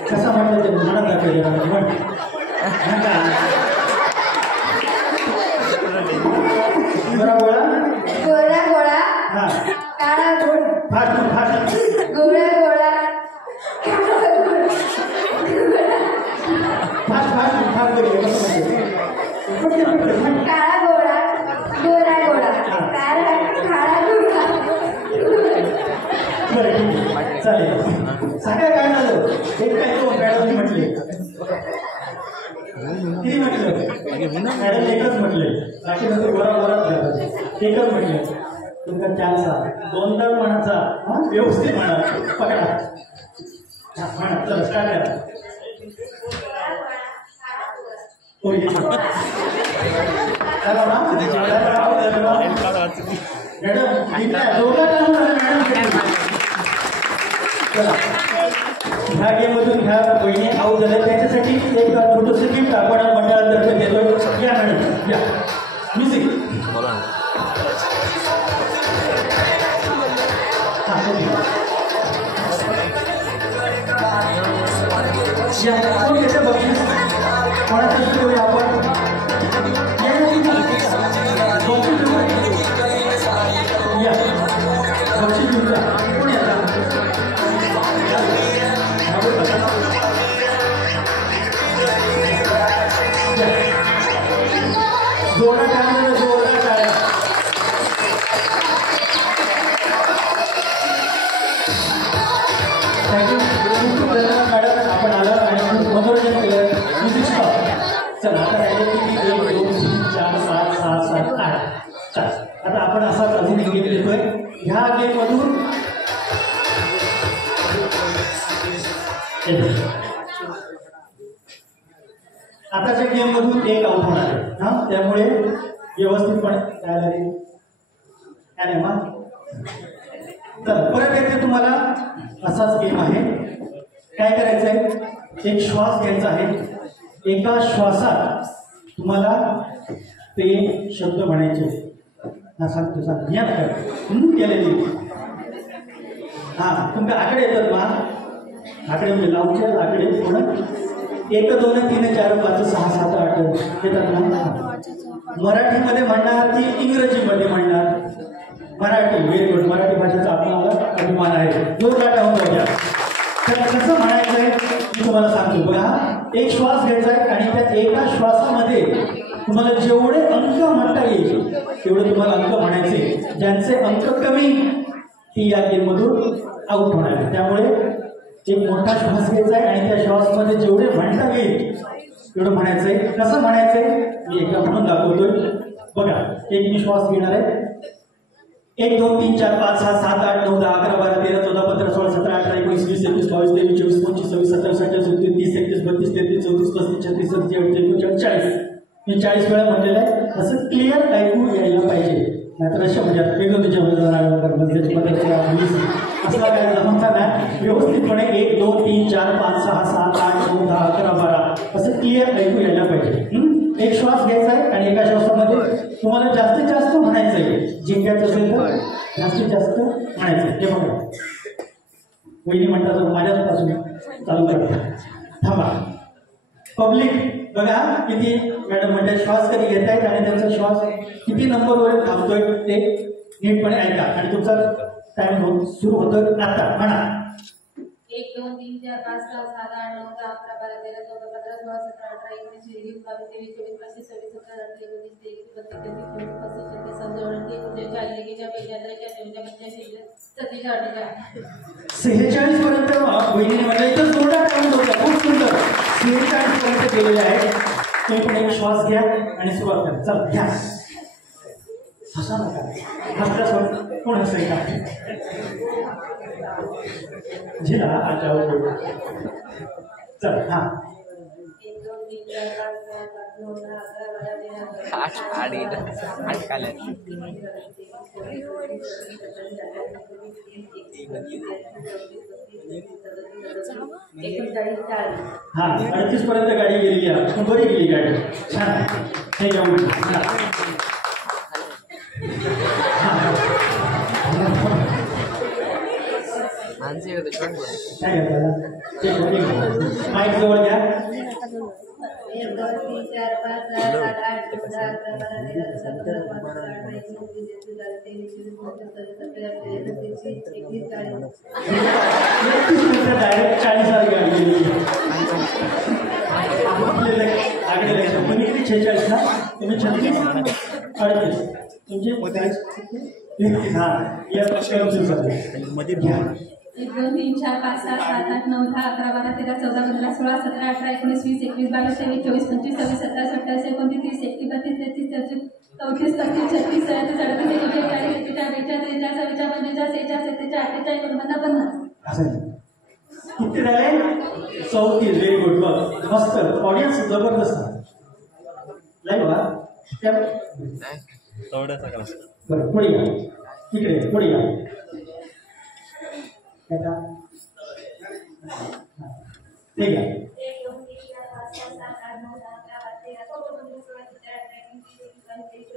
कसा म्हटलं ते म्हणत दाखवले बरोबर गोरा गोळा हा काळा गोळ फास्ट फास्ट गोरा गोळा फास्ट फास्ट फास्ट करूया काळा गोळा गोरा गोळा काळा काळा गोळा बरं ठीक आहे चालेल सांगा काय झालं एक काय तो मॅडमनी म्हटले किती म्हटलं मॅडम एकच म्हटले बाकी नंतर गोरा गोराच झाला एकच म्हटलं तुमचा चान्स दोनदा म्हणायचा हा व्यवस्थित म्हणा पकडा हा म्हणा चला स्टार्ट करा हो येतो चला मॅडम इथल्या दोघं काम झालं मॅडम चला ह्या गेममधून ह्या बहिणी आऊट झाल्या त्याच्यासाठी एक छोटंसं गिफ्ट आपण मंडळातर्फे देतोय या मॅडम या म्युझिक कोण घेतं बक्षीस कोणाचं देऊया आपण या बक्षीस देऊया कोण येतात जोडा टाळ्या जोडा टाळ्या थँक्यू खूप धन्यवाद मॅडम आपण आला आणि खूप मनोरंजन केलं म्युझिक स्टॉप चला आता राहिले किती 1 2 3 4 5 6 7 8 चल आता आपण असाच अजून एक गेम देतोय ह्या गेममधून आताच्या गेम मधून एक आउट होणार आहे हा त्यामुळे व्यवस्थितपणे काय लागेल काय नाही मग तर परत येते तुम्हाला असाच गेम आहे काय करायचं आहे एक श्वास घ्यायचा आहे एका श्वासात तुम्हाला ते शब्द म्हणायचे हा सांगतो सांग या केलेली हा तुमच्या आकडे येतात मग आकडे म्हणजे लावचे आकडे पूर्ण 1 2 3 4 5 6 7 8 येतात ना मराठीमध्ये म्हणणार की इंग्रजीमध्ये म्हणणार मराठी व्हेरी गुड मराठी भाषेचा आपल्याला अभिमान आहे जोरदार टाळून द्या तर कसं म्हणायचं आहे मी तुम्हाला सांगतो बघा एक श्वास घ्यायचा आहे आणि त्या एका श्वासामध्ये तुम्हाला जेवढे अंक म्हणता येईल तेवढे तुम्हाला अंक म्हणायचे ज्यांचे अंक कमी ती या गेममधून आउट होणार आहे त्यामुळे एक मोठा श्वास घ्यायचा आहे आणि त्या श्वासमध्ये जेवढे म्हणता येईल तेवढं म्हणायचंय कसं म्हणायचंय मी एकदा म्हणून दाखवतोय बघा एक मी श्वास घेणार आहे 1 2 3 4 5 6 7 8 9 10 11 12 13 14 15 16 17 18 19 20 19, 20, 22, 23, 24, 25, 26, 27, 28, 29, 30, 31, 32, 33, 34, 35, 36, 37, 38, 39, 40 वेळा म्हणलेलं आहे. असं क्लिअर ऐकू यायला पाहिजे. नाहीतर अशा म्हणजे वेगळं तुझ्या असला काय जमता नाही. व्यवस्थितपणे 1, 2, 3, 4, 5, 6, 7, 8, 9, 10, 11, 12 असं क्लिअर ऐकू यायला पाहिजे. एक श्वास घ्यायचा आहे आणि एका श्वासामध्ये तुम्हाला जास्तीत जास्त म्हणायचं आहे. जिंकायचं असेल तर जास्तीत जास्त म्हणायचं आहे. हे बघा वहिनी म्हणतात माझ्यापासून चालू करा. थांबा. पब्लिक बघा किती मॅडम म्हणतात श्वास कधी घेत आहेत आणि त्यांचा श्वास किती नंबरवर थांबतोय ते नीटपणे ऐका आणि तुमचा टाइम सुरू होतोय आता. म्हणा 1, 2, 3, 4, 5, 6, 7, 8, 9, 10, 11, 12, 13, 14, 15, 16, 17, 18, 19, 20, 22, 23, 24, 25, 26, 27, 28, 29, 30, 31, 32, 33, 34, 46 पर्यंत वहिनी म्हणजे इथं जोरदार टाइम होता. खूप सुंदर 46 पर्यंत गेलेले आहेत. तुम्ही पण एक श्वास घ्या आणि सुरुवात करा. चला घ्या. हसा नका. हसल्यासोबत कोण हसेल का? जिला आता चल. हा 1, 2, 3, 4, 5, 6, 7, 9, 10, 11, 12, हा 38 पर्यंत गाडी गेलेली आहे. पण बरी गेली गाडी. छान. हे जाऊन माईक जवळ घ्या. 1, 2, 3, 4, 5, 6, 7, 8, 9, 10, 11, 12, 13, 14, 15, 16, 17, 18, 19, 20, 21, डायरेक्ट 40 वाली गाडी गेली. तुम्ही किती 46 ना? तुम्ही 36 38 तुमचे हा या मध्ये घ्या. 1, 2, 3, 4, 5, 6, 7, 8, 9, 10, 11, 12, 13, 14, 15, 16, 17, 18, 19, 20, 21, 22, 23, 24, 25, 26, 27, 28, 29, 30, 31, 32, 33, 34, 35, 36, 37, 38, 39, 40, 41, 42, 43, 44, 45, 46, 47, 48, 49, 50. किती झाले? 34. Very good. बघ मस्त. ऑडियन्स जबरदस्त. लाईव्ह बरं पुढे या. इकडे पुढे या. ठीक आहे. 1, 2, 3, 4, 5, 6, 7, 8, 9, 10, 11, 13, 14, 15, 16, 17, 18, 19, 20, 21, 22, 23, 24, 25,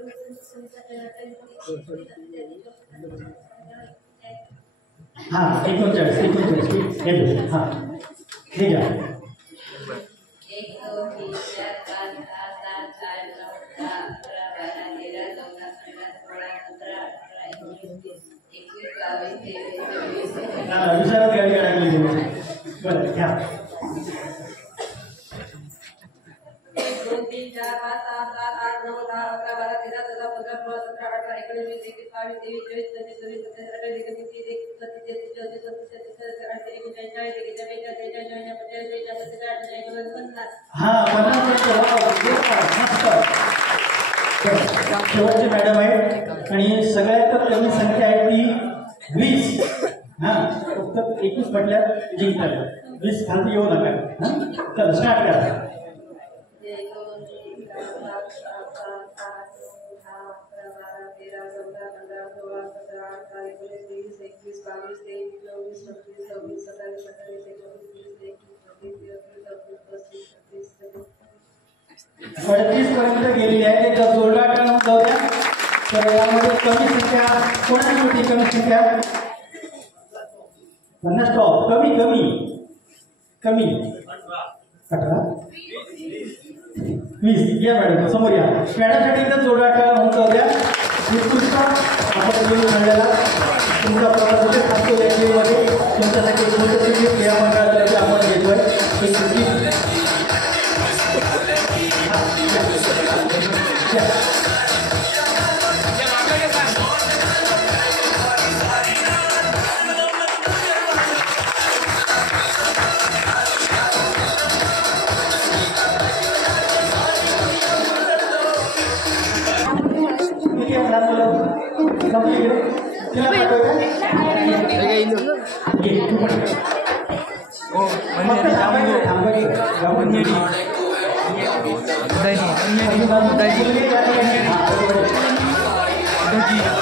हा 39 हा हे घ्या. 1, 2, 3, 4, 5, 6, 7, 8, 9, 10, 11, 12, 13, 14, 15, 16, 17, 18, 19, 20, 21, 22, 23, 24, विचारात गाडी लागली. बरं घ्या. 1, 2, 3, 4, 5, 6, 7, 8, 9, 10, 11, 12, 13, 14, 15, 16, 17, 18, 19, 20, 21, 22, 23, 24, 25, 26, 27, 28, हा 50 शेवटचे मॅडम आहेत आणि सगळ्यात कमी संख्या आहे ती 20. हा फक्त 21 म्हटल्या जिंकतात. 20 खाली येऊ नका. चला स्टार्ट करा. 1, 2, 3, 4, 5, 6, 7, 8, 9, 10, 11, 12, 13, 14, 15, 16, 17, 18, 19, 20, 21, 22, 23, 24, 25, 26, 27, 28, 29, 30, 35 पर्यंत गेलेली आहे. ते जोरदार टाळून जाऊया. तर यामध्ये कमी संख्या कोणाची होती? कमी संख्या 50. स्टॉप. कमी कमी कमी 18 20. या मॅडम समोर या. मॅडमसाठी तर जोरदार टाळून जाऊया. उत्कृष्ट आपण मिळालेला तुमचा प्रवास होते खातो यामध्ये तुमच्यासाठी छोटंसं क्रिया मंडळातर्फे आपण घेतोय. तिला फक्त थांबायचं थांबायचं गाऊन मुलगी या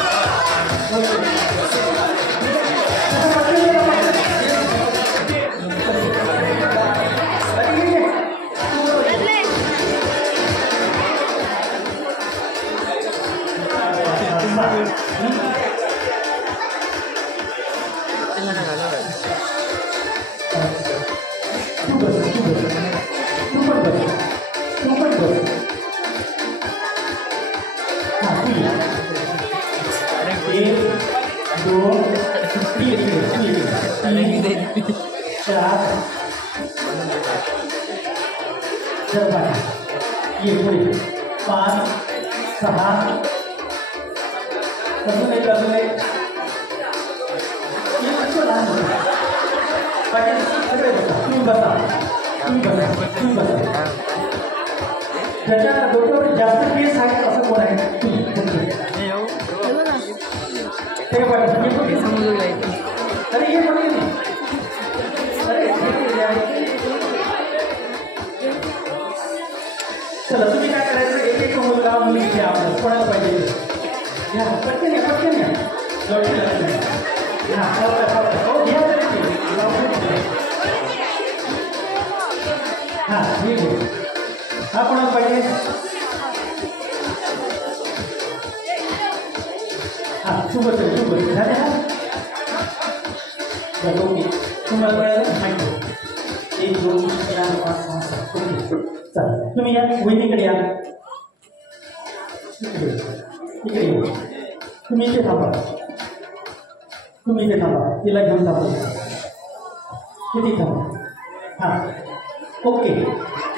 ये पुढे 5 6 अजून एक सगळे बसा तुम्ही बसा ज्याच्या डोक्यावर जास्त केस आहेत असं कोण आहे अरे ये पण चला तुम्ही काय करायचं एक एक मुलगा मुली घ्या कोणाला पाहिजे घ्या पटकन या हा ठीक आहे हा कोणाला पाहिजे हा तू बस झाले हा बरं ओके तुम्हाला कळलं माहिती 1 2 3 4 5 6 7 ओके चला तुम्ही या वहिनीकडे या इकडे या तुम्ही इथे थांबा तिला घेऊन थांबा किती थांबा हां ओके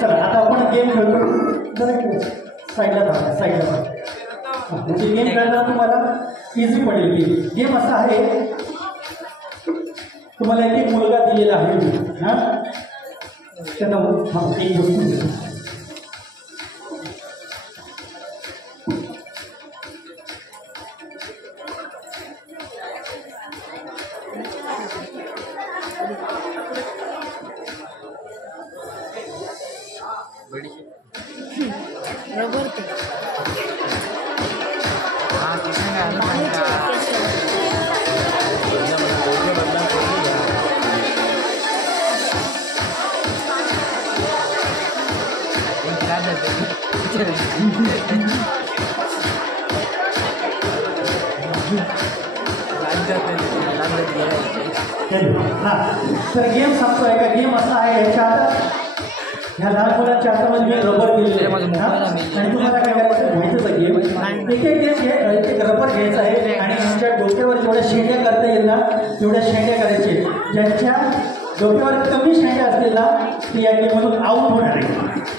चला आता आपण गेम खेळतो जरा साईडला म्हणजे गेम खेळताना तुम्हाला इझी पडेल की गेम असा आहे तुम्हाला एक मुलगा दिलेला आहे हां त्यांना हां एक गोष्ट तर गेम सांगतोय का गेम असा आहे ह्याच्या ह्या लहान मुलांच्या हातामध्ये मी रबर दिलेले आणि तुम्हाला काय करायचं माहितीच आहे गेम एक रबर घ्यायचं आहे आणि त्यांच्या डोक्यावर जेवढ्या शेंड्या करता येईल ना तेवढ्या शेंड्या करायचे ज्यांच्या डोक्यावर कमी शेंड्या असतील ना ती या गेममधून आऊट होणार आहे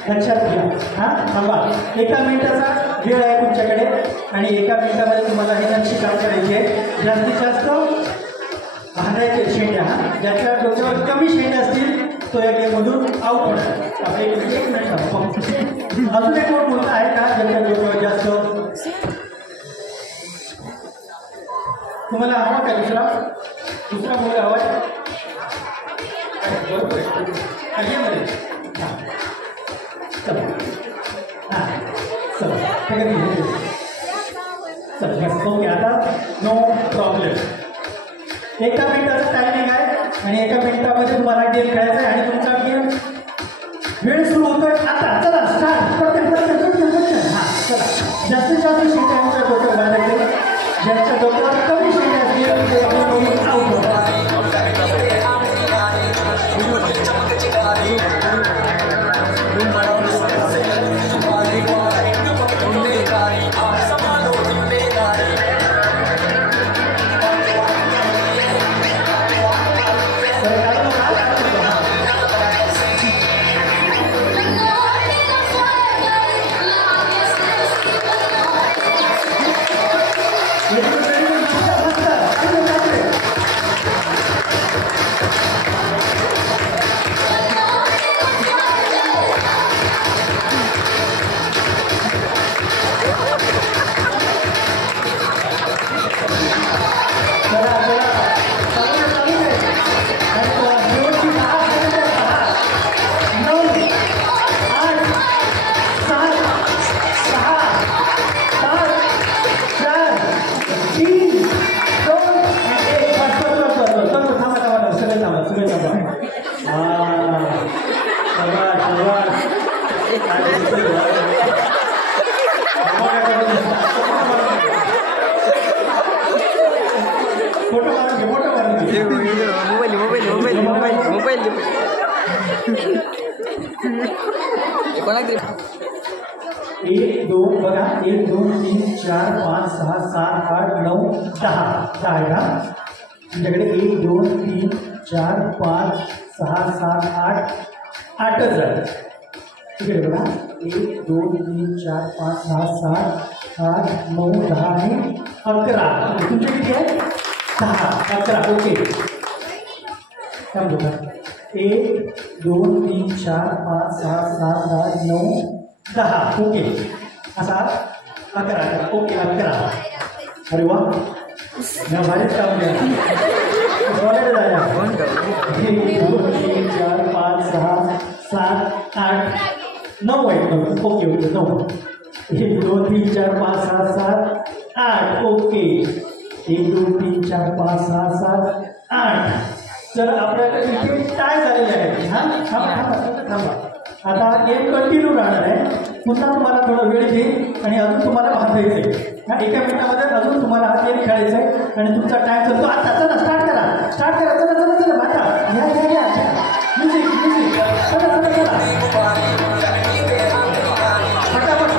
लक्षात घ्या हां थांबा 1 मिनिटाचा वेळ आहे तुमच्याकडे आणि 1 मिनिटामध्ये तुम्हाला हे नक्षी काम करायची आहे जास्तीत जास्त बांधायचे शेंड्या ज्याच्या डोक्यावर कमी शेंड्या असतील तो या गेममधून आऊट होणार एक मिनिट अजून एक कोण मुलगा आहे का ज्याच्या डोक्यावर जास्त तुम्हाला हवा का दुसरा मुलगा हवा आहे चला हां चला ओके आता नो प्रॉब्लेम 1 मिनिटाचं टायमिंग आहे आणि 1 मिनिटामध्ये तुम्हाला गेम खेळायचा आहे आणि तुमचा गेम वेळ सुरू होतोय आता चला स्टार्ट पटकन हां चला जास्तीत जास्त शेंड्यांच्या डोक्यावर बांधायचे ज्यांच्या डोक्यावर कमी शेंड्या असतील आऊट होतात शाबास, शाबास. फोटो मारून घे, फोटो मारून घे. मोबाईल एक दोन बघा, 1 2 3 4 5 6 7 8 9 10 आहे का तुमच्याकडे? 1 2 3 4 5 6 7 8 8च आहे. ठीक आहे बघा, 1 2 3 4 5 6 7 8 9 10 आणि 11. तुमचे किती आहे? 10 11. ओके, काय बघा, 1 2 3 4 5 6 7 8 9 10. ओके, असा 11. ओके, 11. अरे वा, मी भारीच काम केलं. 1 2 3 4 5 6 7 8 9 आहे. Okay okay, 9. 1 2 3 4 5 6 7 8. ओके, 1 2 3 4 5 6 7 8. तर आपल्याकडे इथे काय झालेले आहे? हां, थांबा. आता गेम कंटिन्यू राहणार आहे. पुन्हा तुम्हाला थोडा वेळ देईल आणि अजून तुम्हाला बांधायचं आहे. हा, एका मिनिटामध्ये अजून तुम्हाला हा गेम खेळायचा आहे आणि तुमचा टाइम चालतो. आता चला, स्टार्ट करा. चला बांधा. या म्युझिक. चला फटाफट.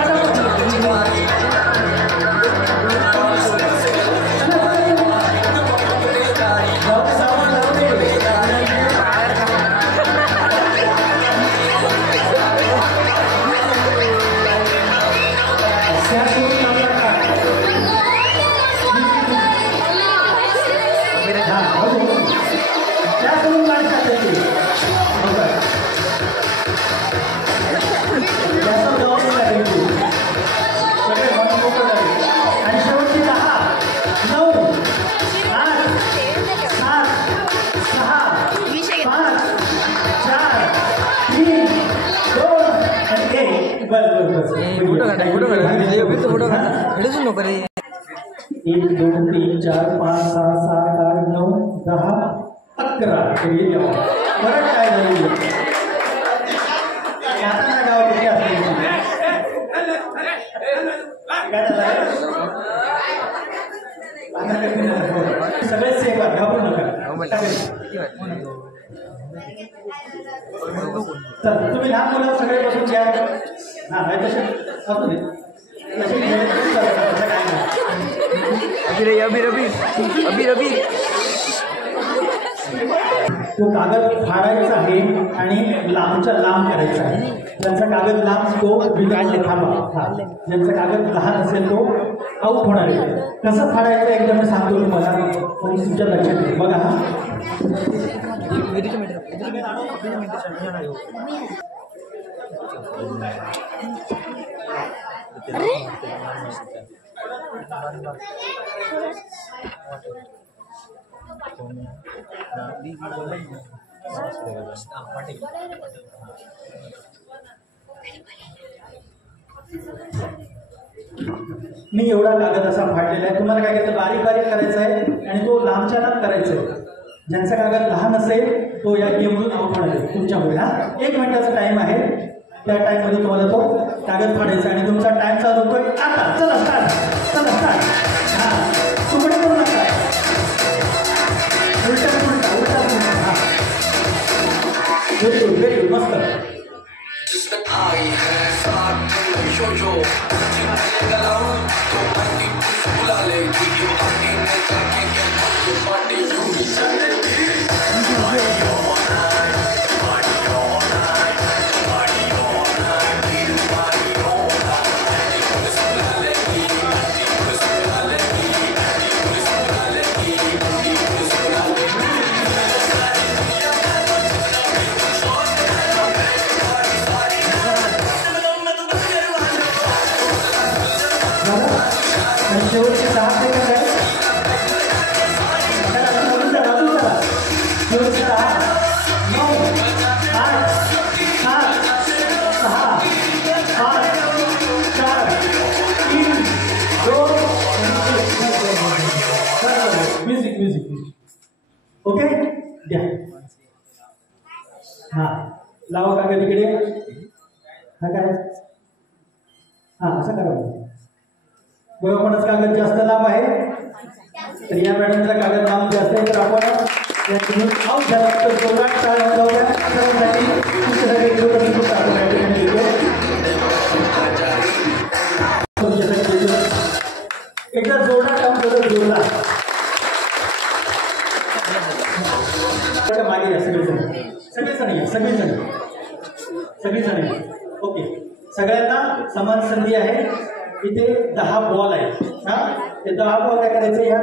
फोटो नको रे. 1 2 3 4 5 6 7 8 9 10 11. परत काय झालं? आता गाव किती असते? सगळे सेफ आहे, घाबरू नका. तर तुम्ही लहान मुलं सगळे बसून घ्या. हां, तसे असू दे. अभी तो कागद फाडायचा आहे आणि लांबच्या लांब करायचा आहे. ज्यांचा कागद लांब तो थांबा. ज्यांचा कागद लहान असेल तो आऊट होणार आहे. कसं फाडायचं एकदा मी सांगतो तुम्हाला, म्हणजे तुमच्या लक्षात येईल. बघा, मी एवढा कागद असा फाडलेला आहे. तुम्हाला काय करायचं, बारीक करायचा आहे आणि तो लांबच्या लांब करायचा आहे. ज्यांचा कागद लहान असेल तो या गेममधून आउट होणार आहे तुमच्यामुळे. हा, 1 मिनिटाचा टाइम आहे. त्या टाइममध्ये तुम्हाला तो कागद फाडायचा आणि तुमचा टाइम चालू होतोय आता. चला स्टार्ट. हां, तुकडे करू नका. उलटा. हां, व्हेरी गुड, मस्त. शेवटचे 10 सेकंद आहे. शेवटचे 10 9 8 7 6 5 4 3 2 म्युझिक. ओके, द्या. हा लावा कागद इकडे. हा काय हा असं करा. बघा कोणाचा कागद जास्त लांब आहे तर या मॅडमचा कागद लांब जास्त आहे तर आपण आऊट झाला तर जोरात टाळ्या वाजवूया. सर्वांसाठी तुमच्यासाठी जोरात सुरू आपण या ठिकाणी देतो. एकदा जोरदार काम करत जोरदार मागे या सगळेजण ओके. सगळ्यांना समान संधी आहे. इथे 10 बॉल आहेत. हा ते 10 बॉल काय करायचं या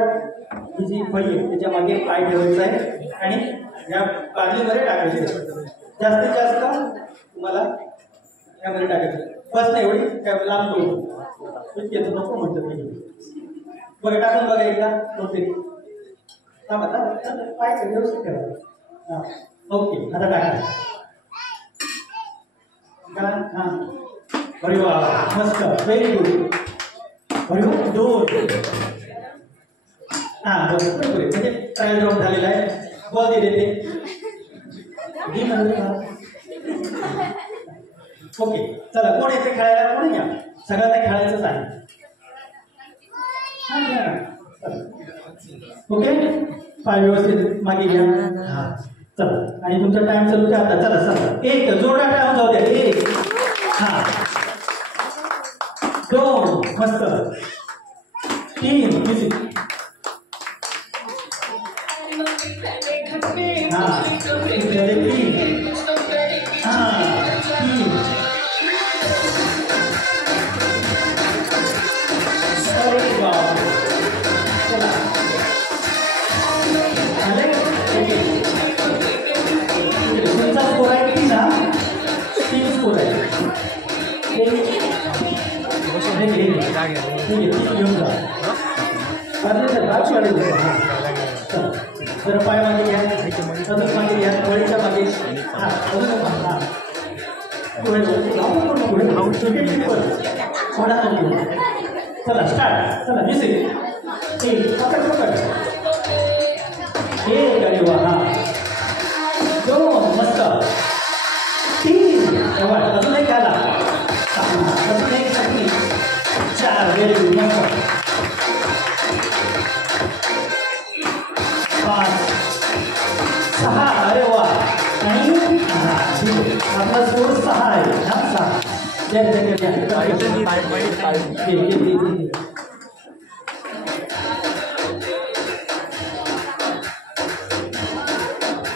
ही जी फळी आहे त्याच्या मागे पाय ठेवायचा आहे आणि या बादलीमध्ये टाकायचे. जास्तीत जास्त तुम्हाला यामध्ये टाकायचं. बस नाही एवढी काय लांब करू इतकेच नको म्हणतो. बघा टाकून बघा एकदा कोणतरी पाय व्यवस्थित करा. हा ओके आता टाका. हा अरे वा मस्त व्हेरी गुड. अरे वा 2 हा बरोबर म्हणजे ट्रायल राऊंड झालेला आहे. बॉल दिले ते ओके. चला कोण येते खेळायला. कोण या सगळ्यांना खेळायचंच आहे. ओके पाय व्यवस्थित मागे घ्या. हा चला आणि तुमचा टाइम चालू द्या आता. चला चला 1 जोरदार टाइम जाऊ द्या. 1 हा 2 मस्त 3 म्युझिक हा 3 हा 3 अरे बाप चला आले तुमचा स्कोर आहे किती ना 3 स्कोर आहे. घेऊन जा जरा पाय मागे घ्या. अजून मागे घ्या. वळीच्या मागे हा अजून हा चला स्टार्ट. चला म्युझिक पकड पकड 1 अरे वा हा 2 मस्त 3 अजून एक आला. अजून एक 4 व्हेरी गुड मस्त 5 6 अरे वा आणि आपला स्कोर 6 आहे. हा 6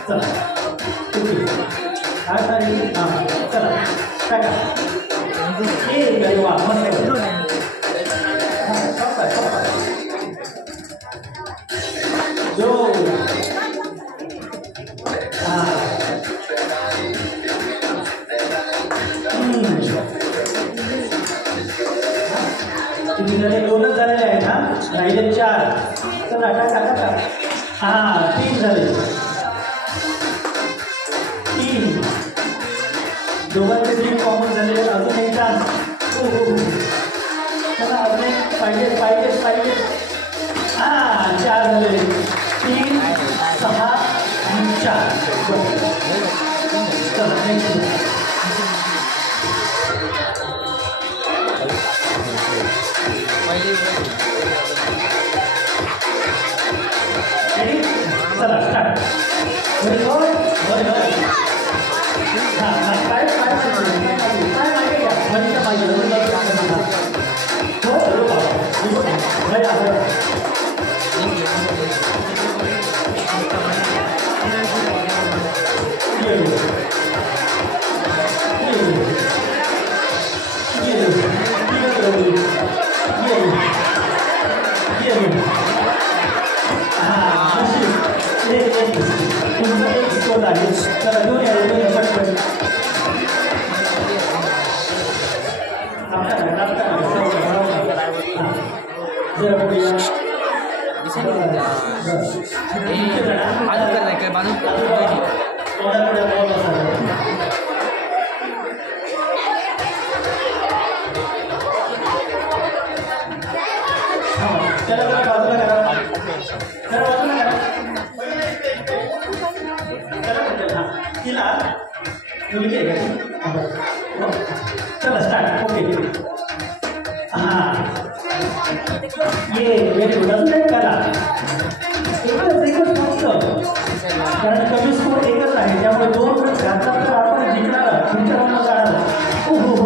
चला चला टाका 1 अरे वा मस्त 2 2च झालेले आहेत. हा राहिले 4. चला टाका टाका. हा 3 झाले. 3 दोघांचे 3 कॉमन झाले. अजून एक चान्स. चला अजून एक पाहिजे हा 4 झाले. 3 6 आणि 4 चला नेक्स्ट. चला स्टार्ट. तिला मुलगी आहे का? बरं. चला स्टार्ट. ओके. हां ये व्हेरी गुड. अजून एक करा. एकच फक्त, कारण कमी स्कोर एकच आहे त्यामुळे 2 घातला तर आपण जिंकणार, तुमच्या राऊंडला जाणार. हो हो हो.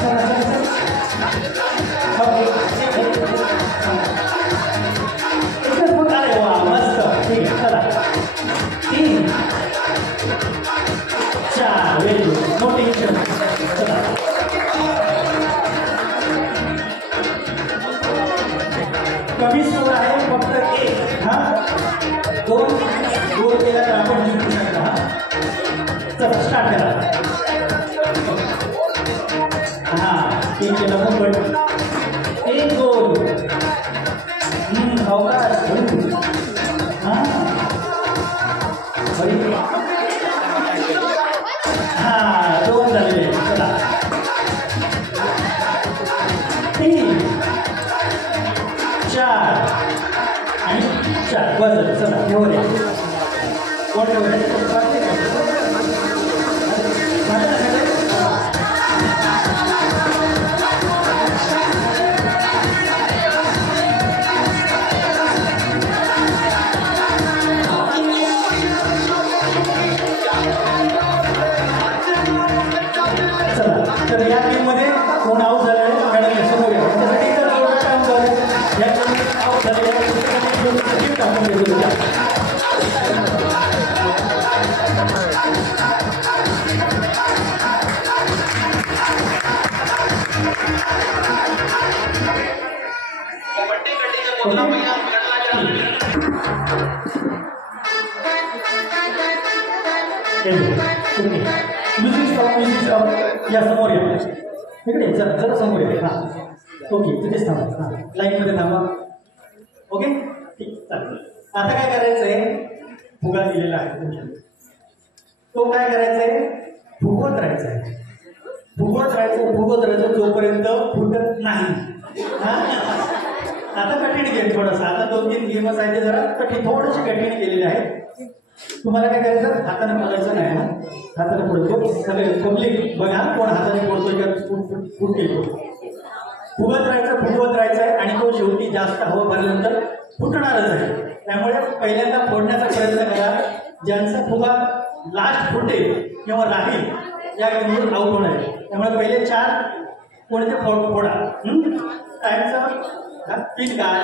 चला चला एकच फक्त. अरे वा मस्त. ठीक आहे चला. 3 4 व्हेरी गुड. No tension. चला कमी स्कोर आहे फक्त 1. हां 2 केला तर आपण जिंकू शकता. चला स्टार्ट करा. हां 1 केला पण 1 2 अवकाश. हां हां 2 झाले. चला 3 4 आणि 4 बस. चला ठेवून या. कोण ठेवलं? तर या गेममध्ये कोण आऊट झाले मॅडम समोर या. त्यासाठी तर एवढं काम झालं. या गेममध्ये आऊट झाले गिफ्ट आपण देतो. Music stop. या समोर या. इकडे जरा समोर या. हां ओके तिथेच थांबा. हां लाईनमध्ये थांबा. ओके ठीक चालेल. आता काय करायचं आहे? फुगा दिलेला आहे तो काय करायचा आहे? फुगवत राहायचा आहे. फुगवत राहायचं जोपर्यंत फुटत नाही. हां आता कठीण गेम थोडासा. आता 2-3 गेमच आहे ते जरा कठीण, थोडेसे कठीण केलेले आहेत. तुम्हाला काय करायचं? हाताने फोडायचं नाही. ना हाताने फोडतो सगळे पब्लिक बघा कोण हाताने फोडतोय का फुटेल. फुगत राहायचं आहे आणि तो शेवटी जास्त हवा भरल्यानंतर फुटणारच आहे. त्यामुळे पहिल्यांदा फोडण्याचा प्रयत्न करा. ज्यांचा फुगा लास्ट फुटेल किंवा राहील या गेमवर आऊट होणार आहे. त्यामुळे पहिले 4 कोणते फोडा. टाइमचा 3 काय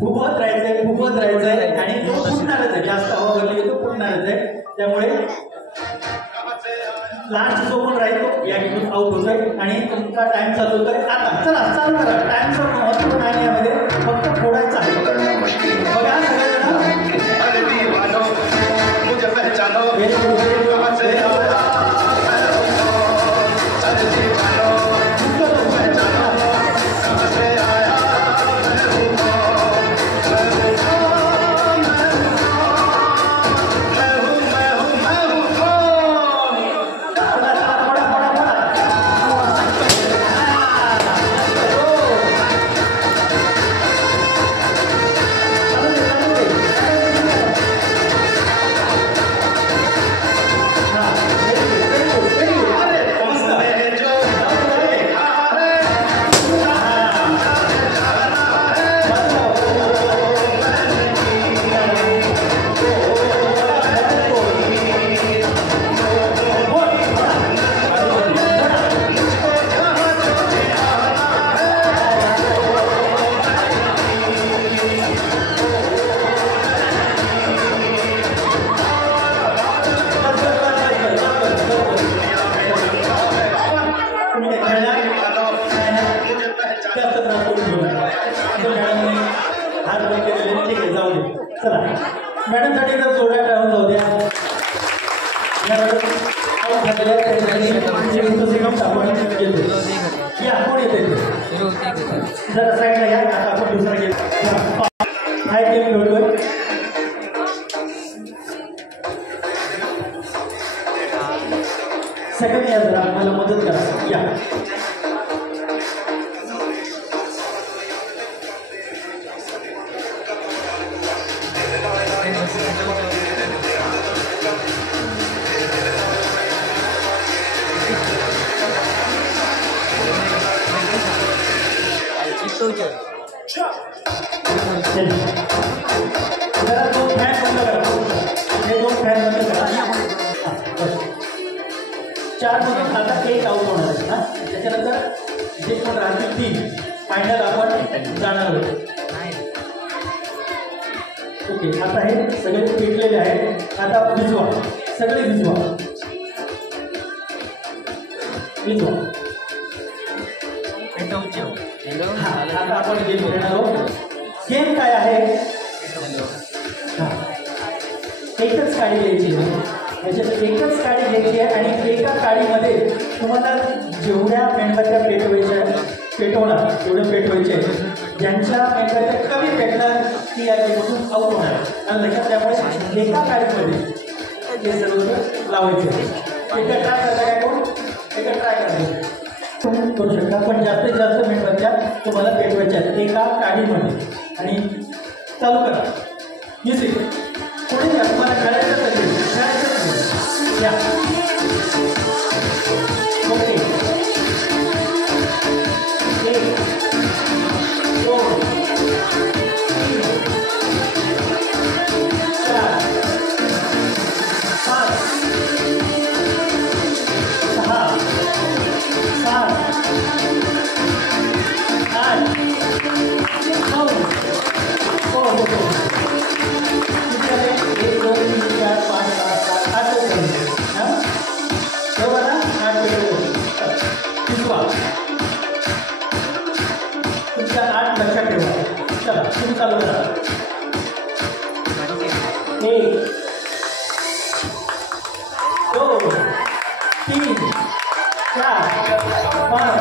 फुगवत राहायचंय आणि तो फुटणारच आहे. जास्त हवा भरली तो फुटणारच आहे. त्यामुळे लास्ट जो पण राहील तो या गेमून आऊट होतोय आणि तुमचा टाइम चालू होतोय. आता चला चालू करा. टाइमचा महत्व नाही यामध्ये, फक्त फोडायचं आहे. बघा सगळ्यांना चला मॅडमसाठी जर जोड्या राहून जाऊ द्या. या कोण येते जरा साईडला या. आता आपण दुसरा गेम हा गेम खेळतोय. सेकंड या जरा मला मदत करा. या जरा दोन फॅन बंद करा, हे दोन फॅन बंद करा. हां, बस. 4 मधून आता 1 आउट होणार आहे. हां, त्याच्यानंतर जे कोण राहतील 3 फायनल आपण जाणार आहोत. ओके, आता हे सगळे पेटलेले आहेत. आता भिजवा, सगळे भिजवा. आता आपण गेम खेळणार आहोत. गेम काय आहे? एकच काडी घ्यायची आहे, याच्यात एकच काडी घ्यायची आहे आणि एका काडीमध्ये तुम्हाला जेवढ्या मेणबत्त्या पेटवणार तेवढे पेटवायचे आहे. ज्यांच्या मेणबत्त्या कमी पेटणार ती या गेममधून आऊट होणार. आणि लक्षात त्यामुळे एका काडीमध्ये हे सर्व लावायचे. एका ट्राय करता काय कोण? एका ट्राय करायचं करू शकता, पण जास्तीत जास्त मेणबत्त्या तुम्हाला पेटवायच्या आहेत एका काडीमध्ये. आणि चालू करा म्युझिक. पुढे घ्या, तुम्हाला खेळायचं असेल या. ओके, 1 2 3 4 5 6 7 8 9 हो 1 2 3 4 5 6 7 8 हां बरोबर ना? 8 भिजवा. तुमच्या 8 लक्षात ठेवा. चला तुम्ही चालू करा. 1 2 3 4 5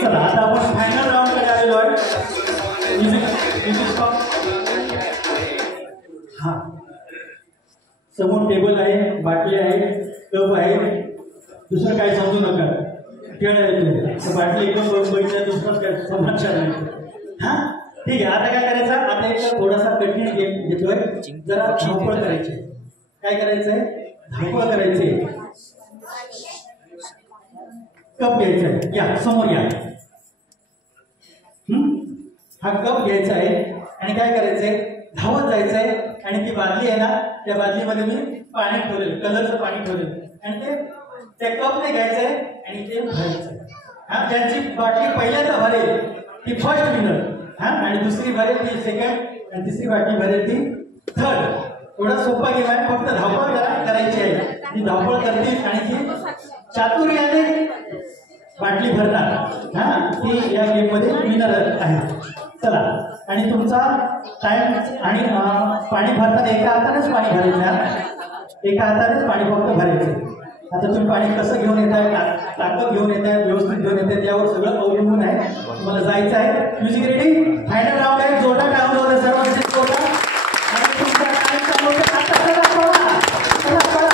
चला आता आपण फायनल राऊंड कडे आलेलो आहे. म्युझिक हा समोर टेबल आहे, बाटली आहे, कप आहे, दुसरं काय समजू नका. खेळ आहे तुम्ही बाटली एकदम बघितलं दुसरंच काय समाचार नाही. हा ठीक आहे. आता काय करायचं, आता एक थोडासा कठीण गेम घेतोय. जरा धावपळ करायची. काय करायचंय? धावपळ करायची. कप घ्यायचा आहे, या समोर या. हा कप घ्यायचा आहे आणि काय करायचंय, धावत जायचंय आणि ती बादली आहे ना, त्या बादलीमध्ये मी पाणी ठेवलेलं, कलरचं पाणी ठेवलेलं आणि ते त्या कपने घ्यायचंय आणि ते भरायचंय. हा, ज्यांची बाटली पहिल्यांदा भरेल ती फर्स्ट विनर. हा, आणि दुसरी भरेल ती सेकंड आणि तिसरी बाटली भरेल ती थर्ड. एवढा सोपा गेम आहे. फक्त धावपळ करायची आहे. ती धावपळ करतील आणि ती चातुर्याने बाटली भरणार. हा, ती या गेम मध्ये विनर आहे. चला, आणि तुमचा टाइम आणि पाणी भरताना एका हातानेच पाणी भरायचं. एका हातानेच पाणी फक्त भरायचं. आता तुम्ही पाणी कसं घेऊन येत आहे, ताकद घेऊन येत आहे, व्यवस्थित घेऊन येत आहे, यावर सगळं अवलंबून आहे. तुम्हाला जायचं आहे. म्युझिक रेडी, फायनल राऊंड आहे. जोरदार टाळ्या होते सर्वांचे जोरदार. आणि तुमचा टाइम समोरच्या आता चला पळा, चला पळा.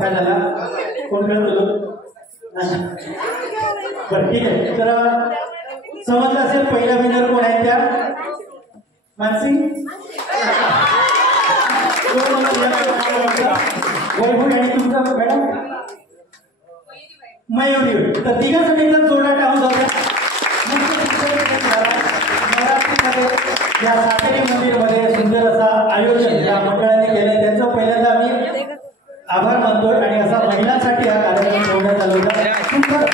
काय झाला, कोण खेळतो? बरं ठीक आहे. तर समजलं असेल पहिला विनर कोण आहे त्या? मानसी वैभव आणि तुमचा मॅडम मयुरी. तर तिघांसाठी एकदम जोरदार टाळ्या होत्या. नवरात्रीमध्ये या सातेरी मंदिरमध्ये सुंदर असा आयोजन या मंडळाने केलं. त्यांचं पहिल्यांदा आम्ही आभार मानतोय. आणि असा महिलांसाठी हा कार्यक्रम ठेवण्यात आला होता. सुंदर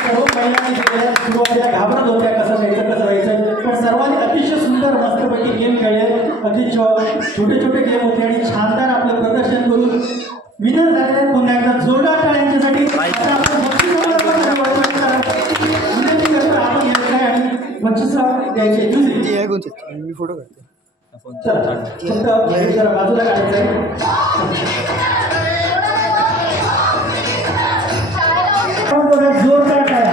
सर्व महिलांनी केलेल्या, सुरुवातीला घाबरत होत्या कसं व्हायचं, पण सर्वांनी अतिशय सुंदर मस्तपैकी गेम खेळले. अति छोटे छोटे गेम होते आणि छानदार आपलं प्रदर्शन करून विनर झाले. पुन्हा एकदा जोरदार टाळ्यांच्यासाठी आपण विनंती करतो. आपण यायचं आहे आणि 25 द्यायचे दुसरी. मी फोटो काढतो. चला फक्त जरा बाजूला काढायचं आहे. जोरदार टाळ्या.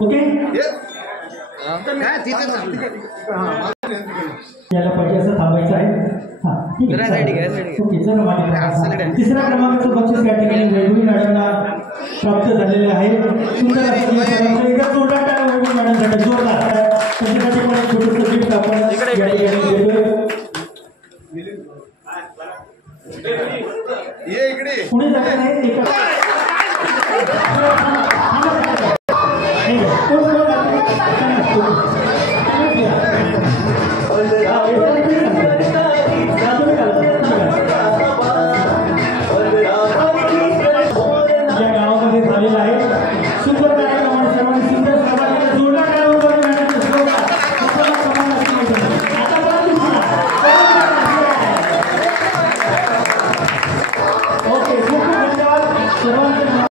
ओके, याला पाहिजे असं थांबायचं आहे. हा ठीक आहे. तिसऱ्या क्रमांकाचं बक्षीस या ठिकाणी वैभवी मॅडमला प्राप्त झालेले आहे. सुंदर एकदा जोरदार टाळ्या वैभवी मॅडमसाठी. जोरदार त्यांच्यासाठी पण एक छोटंसं गिफ्ट आपण या ठिकाणी देतोय. पुणे जायचं आहे.